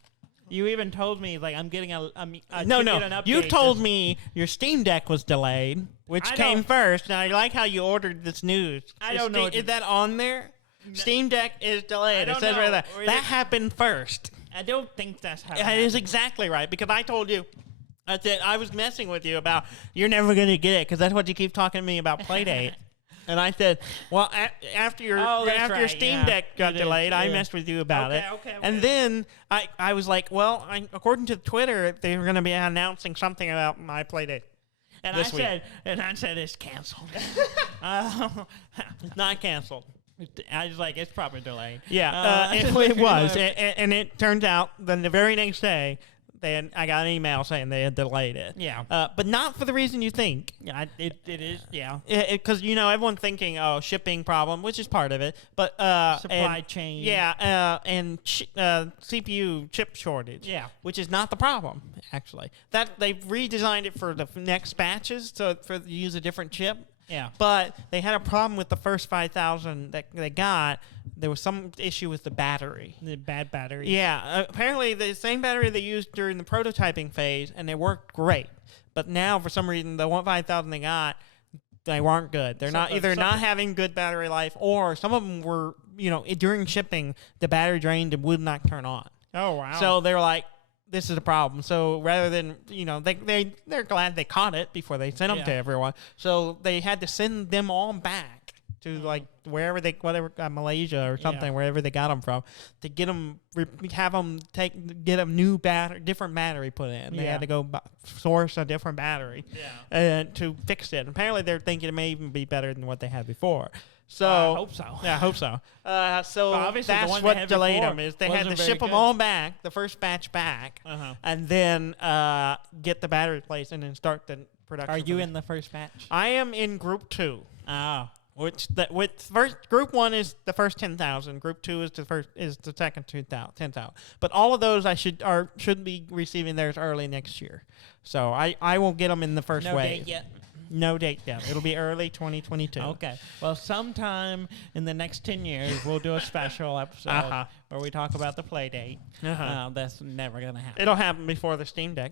You even told me, like, I'm getting an update. You told me your Steam Deck was delayed, which came first. Now, I like how you ordered this news. I don't know. Is that on there? No. Steam Deck is delayed. It says right there. That happened first. I don't think that's how it is exactly right, because I told you. I was messing with you about you're never going to get it, because that's what you keep talking to me about Playdate. And I said, well, after your Steam Deck got delayed, I messed with you about it. Okay. And then I was like, well, according to Twitter, they were going to be announcing something about my Playdate. And I said it's canceled. It's not canceled. I was like, it's probably delayed. Yeah, it was. And it turns out then the very next day, I got an email saying they had delayed it. Yeah. But not for the reason you think. Yeah, it is, yeah. Because, everyone's thinking, shipping problem, which is part of it. But supply chain. Yeah, and CPU chip shortage. Yeah. Which is not the problem, actually. They've redesigned it for the next batches, so to use a different chip. Yeah. But they had a problem with the first 5,000 that they got. There was some issue with the battery. The bad battery. Yeah. Apparently, the same battery they used during the prototyping phase, and they worked great. But now, for some reason, the 5,000 they got, they weren't good. They're not having good battery life, or some of them were, during shipping, the battery drained and would not turn on. Oh, wow. So they're like, this is a problem. So rather than, they're glad they caught it before they sent them to everyone. So they had to send them all back to wherever Malaysia or something, wherever they got them from, to get them, get a new different battery put in. They had to go source a different battery to fix it. Apparently they're thinking it may even be better than what they had before. So I hope so. Yeah, I hope so. So that's what delayed them, is they had to ship them all back, the first batch back, and then get the battery replaced and then start the production. Are you in the first batch? I am in group 2. Oh. Group 1 is the first 10,000. Group 2 is the second 10,000. But all of those should be receiving theirs early next year. So I will get them in the first wave. No date yet. No date yet. It'll be early 2022. Okay. Well, sometime in the next 10 years, we'll do a special episode where we talk about the play date. That's never going to happen. It'll happen before the Steam Deck.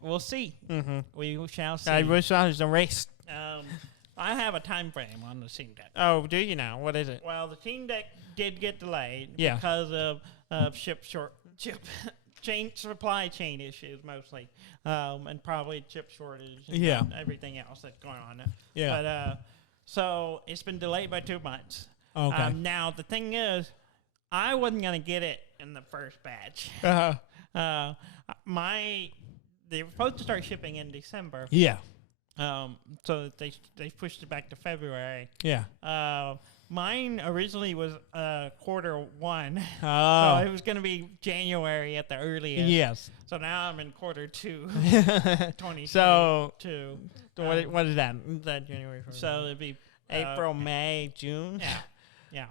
We'll see. Mm-hmm. We shall see. I wish I was a race. I have a time frame on the Steam Deck. Oh, do you now? What is it? Well, the Steam Deck did get delayed Yeah. because of supply chain issues mostly, and probably chip shortage and everything else that's going on. Yeah. But so it's been delayed by 2 months. Okay. Now the thing is, I wasn't gonna get it in the first batch. They were supposed to start shipping in December. Yeah. So they pushed it back to February. Yeah. Mine originally was quarter 1. Oh. So it was going to be January at the earliest. Yes. So now I'm in quarter 2, 2022. So what is that? Is that January? So it'd be April, May, June. Yeah.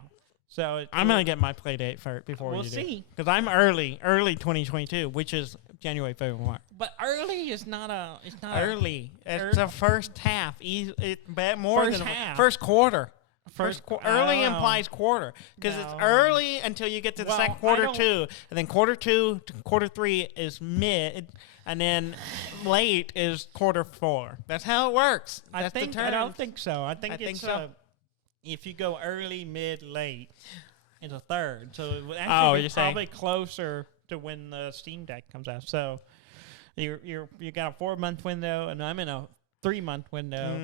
So I'm gonna get my play date before we'll you do. see. Because I'm early 2022, which is January, February, March. But early is not a. It's not Early. It's the first half. First quarter. Early implies quarter because it's early until you get to the second quarter 2, and then quarter 2 to quarter 3 is mid, and then late is quarter 4. That's how it works. I don't think so. I think it's so. If you go early, mid, late, it's a third. So it would actually be probably closer to when the Steam Deck comes out. So you got a 4-month window, and I'm in a 3-month window.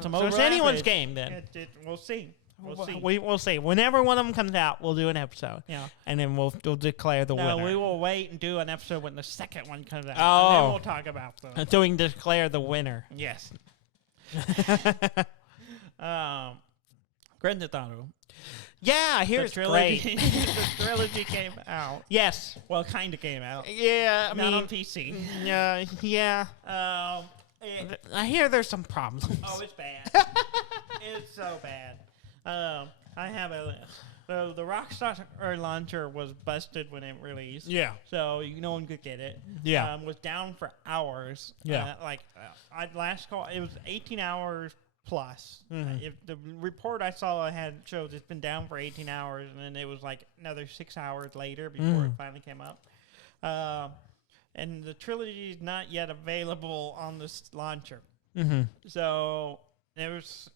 So it's anyone's game then. We'll see. We'll see. Whenever one of them comes out, we'll do an episode. Yeah. And then we'll declare the winner. No, we will wait and do an episode when the second one comes out. Oh. And then we'll talk about them. Until we can declare the winner. Yes. Grand Theft Auto. Yeah, I hear it's great. The trilogy came out. Yes. Well, kind of came out. Yeah, Not on PC. Yeah. I hear there's some problems. Oh, it's bad. It's so bad. I have the Rockstar launcher was busted when it released. Yeah. So no one could get it. Yeah. Was down for hours. Yeah. Last call, it was 18 hours plus. Mm-hmm. If the report I saw showed it's been down for 18 hours, and then it was like another 6 hours later before it finally came up. And the trilogy is not yet available on this launcher. Mm-hmm. So it's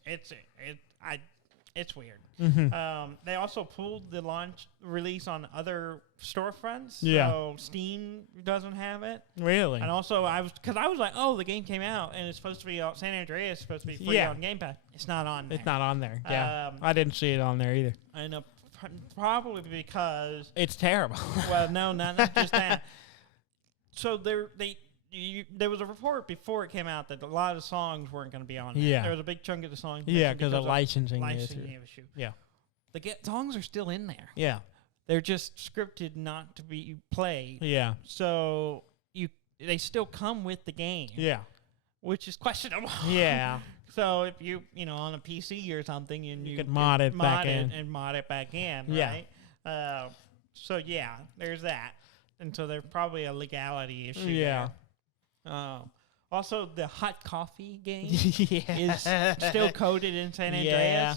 weird. Mm-hmm. They also pulled the release on other storefronts. Yeah. So Steam doesn't have it. Really? And also I was like, oh, the game came out and it's supposed to be San Andreas is supposed to be free on Game Pass. It's not on there. It's not on there. Yeah. I didn't see it on there either. And probably because it's terrible. Well, no, not just that. So there was a report before it came out that a lot of the songs weren't going to be on there. Yeah. There was a big chunk of the songs. Yeah, because of licensing issue. Yeah. The songs are still in there. Yeah. They're just scripted not to be played. Yeah. So they still come with the game. Yeah. Which is questionable. Yeah. So if you on a PC or something and you could mod it back in, yeah. Right? So yeah, there's that. And so there's probably a legality issue. Yeah. There. Also, the hot coffee game is still coded in San Andreas. Yeah.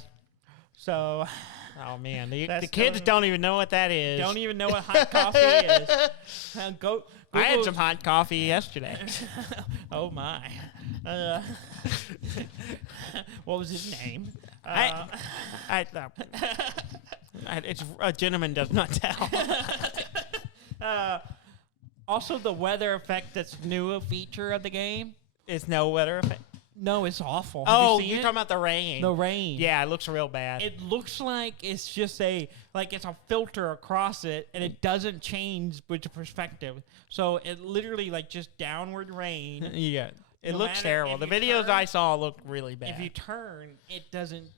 So, oh man, the kids don't even know what that is. Don't even know what hot coffee is. I had some hot coffee yesterday. Oh my! What was his name? It's a gentleman does not tell. Also, the weather effect that's new feature of the game is no weather effect. No, it's awful. Oh, you're talking about the rain. The rain. Yeah, it looks real bad. It looks like it's just it's a filter across it, and it doesn't change with the perspective. So it literally just downward rain. Yeah, it looks terrible. The videos I saw look really bad. If you turn, it doesn't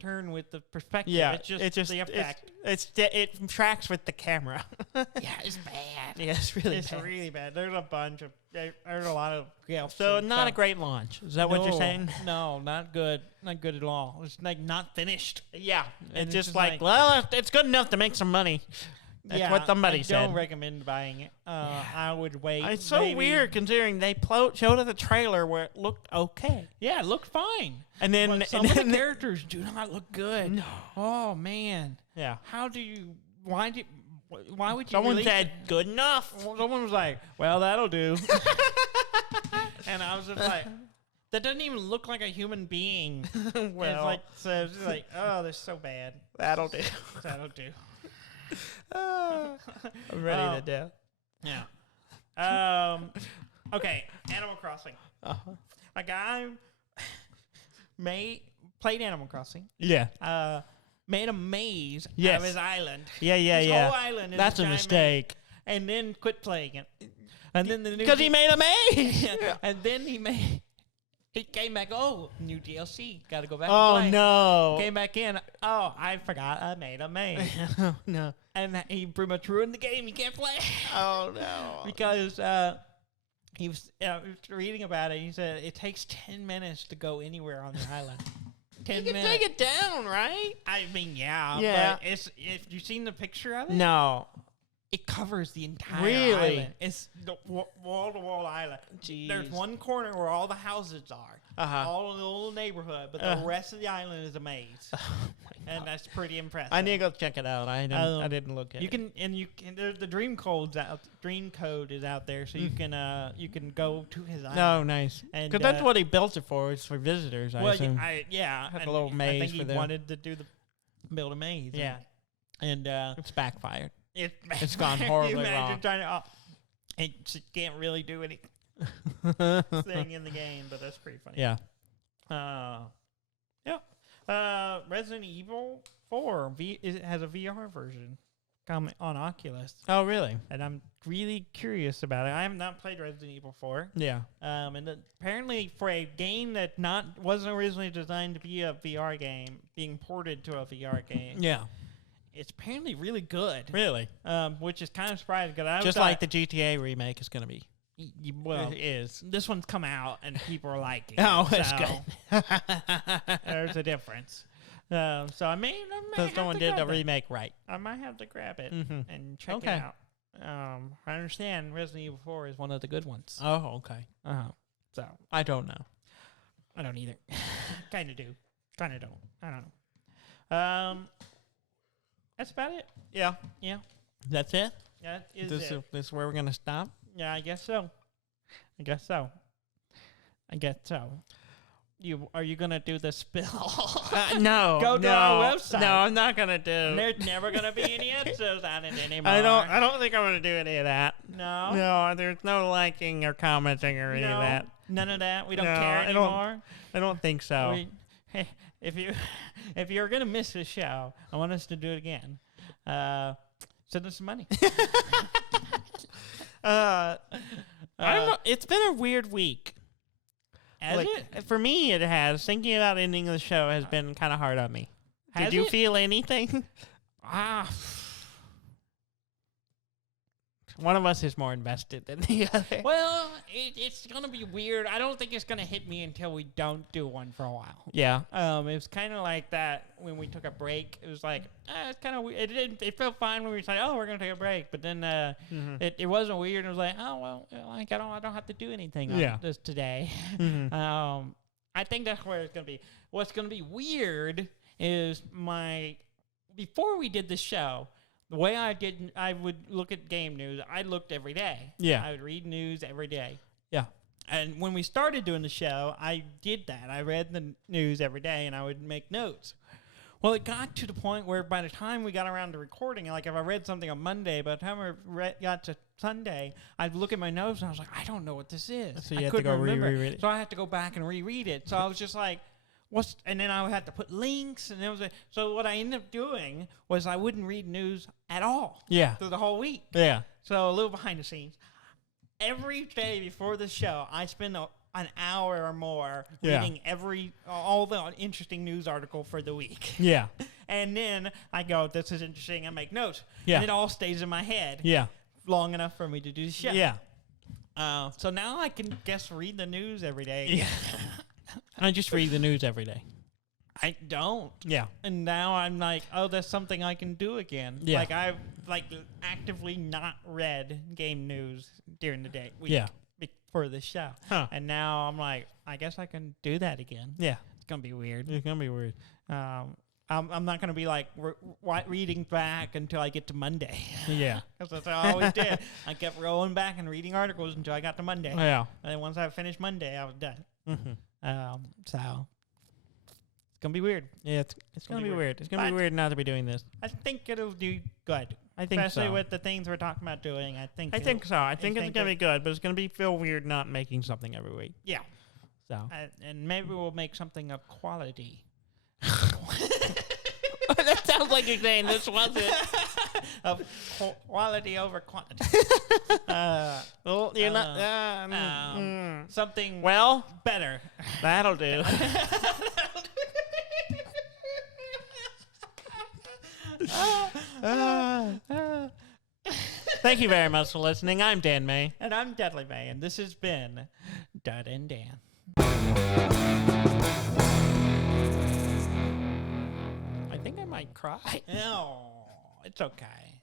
turn with the perspective. Yeah, it's just the effect. It tracks with the camera. Yeah, it's bad. Yeah, it's really It's bad. really bad. There's a lot of So not a great launch. Is that what you're saying? No, not good. Not good at all. It's like not finished. Yeah, And it's just just like, well, it's good enough to make some money. That's what somebody said. I don't recommend buying it. I would wait. It's so weird considering they showed us the trailer where it looked okay. Yeah, it looked fine. And then some of the characters do not look good. No. Oh man. Yeah. How do you? Why would you? Someone said good enough. Someone was like, "Well, that'll do," and I was just like, "That doesn't even look like a human being." Well, it's like, oh, they're so bad. that'll do. That'll do. I'm ready to do. Yeah. Okay. Animal Crossing. Uh-huh. A guy played Animal Crossing. Yeah. Made a maze Yes. out of his island. Yeah. His whole island is That's a giant mistake. maze, and then quit playing it. And then Because he made a maze. and then he came back. Oh, new DLC. Got to go back. Oh and play. no. Came back in. Oh, I forgot I made a maze. No. And he pretty much ruined the game. He can't play. Oh no. Because he was reading about it. He said it takes 10 minutes to go anywhere on the island. 10 You can minutes. take it down, right? I mean, yeah. Yeah. But if you seen the picture of it, No. it covers the entire Really? island. It's the wall-to-wall island. Jeez. There's one corner where all the houses are, all of the little neighborhood, but the rest of the island is a maze. And that's pretty impressive. I need to go check it out. I didn't look at you it. There's the dream code is out there, so you can go to his island. No, nice. And, Because that's what he built it for. It's for visitors, I assume. Have a little maze I think for he them. wanted to build a maze. Yeah. And It's backfired. it's gone horribly you imagine wrong. Trying to, it can't really do anything in the game, but that's pretty funny. Yeah. Resident Evil 4 has a VR version coming on Oculus, Oh, really? and I'm really curious about it. I have not played Resident Evil 4. Yeah. And apparently for a game that wasn't originally designed to be a VR game, being ported to a VR game, Yeah. it's apparently really good. Really? Which is kind of surprising because I Just like the GTA remake is going to be. well, It is. this one's come out and people are liking Oh, it. that's So there's a difference. So I may Because have someone to did the grab it. remake right. I might have to grab it Mhm. and check Okay. it out. I understand Resident Evil 4 is one of the good ones. Oh, okay. So I don't know. I don't either. Kind of do. Kind of don't. I don't know. That's about it. Yeah. Yeah. That's it? That is This it. is where we're going to stop? Yeah, I guess so. Are you gonna do the spill? No. Go to our website. No, I'm not going to do. There's never gonna be any episodes on it anymore. I don't think I'm going to do any of that. No. No, there's no liking or commenting or any of that. None of that. We don't No, care I don't- anymore. I don't think so. Hey, if you're gonna miss this show, I want us to do it again. Send us some money. It's been a weird week. Has it? For me, it has. Thinking about ending the show has been kind of hard on me. Has Did you it? feel anything? One of us is more invested than the other. Well, it's gonna be weird. I don't think it's gonna hit me until we don't do one for a while. Yeah. It was kind of like that when we took a break. It was like it's kind of weird. It felt fine when we said, "Oh, we're gonna take a break," but then it wasn't weird. It was like, "Oh well, like I don't have to do anything on this today." Mm-hmm. I think that's where it's gonna be. What's gonna be weird is before we did the show. The way I would look at game news. I looked every day. Yeah. I would read news every day. Yeah. And when we started doing the show, I did that. I read the news every day, and I would make notes. Well, it got to the point where by the time we got around to recording, like if I read something on Monday, by the time I got to Sunday, I'd look at my notes, and I was like, I don't know what this is. So you I had to couldn't go remember. reread it. So I had to go back and reread it. So I was just like, and then I had to put links, and so what I ended up doing was I wouldn't read news at all. Yeah. Through the whole week. Yeah. So a little behind the scenes. Every day before the show, I an hour or more reading all the interesting news article for the week. Yeah. And then I go, this is interesting. I make notes. Yeah. And it all stays in my head. Yeah. Long enough for me to do the show. Yeah. So now I can read the news every day. Yeah. I just read the news every day. I don't. Yeah. And now I'm like, oh, that's something I can do again. Yeah. Like I've actively not read game news during the day. For the show. Huh. And now I'm like, I guess I can do that again. Yeah. It's gonna be weird. It's gonna be weird. I'm not gonna be like reading back until I get to Monday. Yeah. Because that's what I always did. I kept rolling back and reading articles until I got to Monday. Yeah. And then once I finished Monday, I was done. Mm-hmm. So it's gonna be weird. Yeah, it's gonna be weird. It's gonna be weird not to be doing this. I think it'll do good. I think especially so. with the things we're talking about doing. I think so. I think it's gonna be good, but it's gonna feel weird not making something every week. Yeah. So and maybe we'll make something of quality. That sounds like you're saying this wasn't of quality over quantity. Well, you're not something better. That'll do. Thank you very much for listening. I'm Dan May. And I'm Dudley May, and this has been Dud and Dan. I think I might cry. No, it's okay.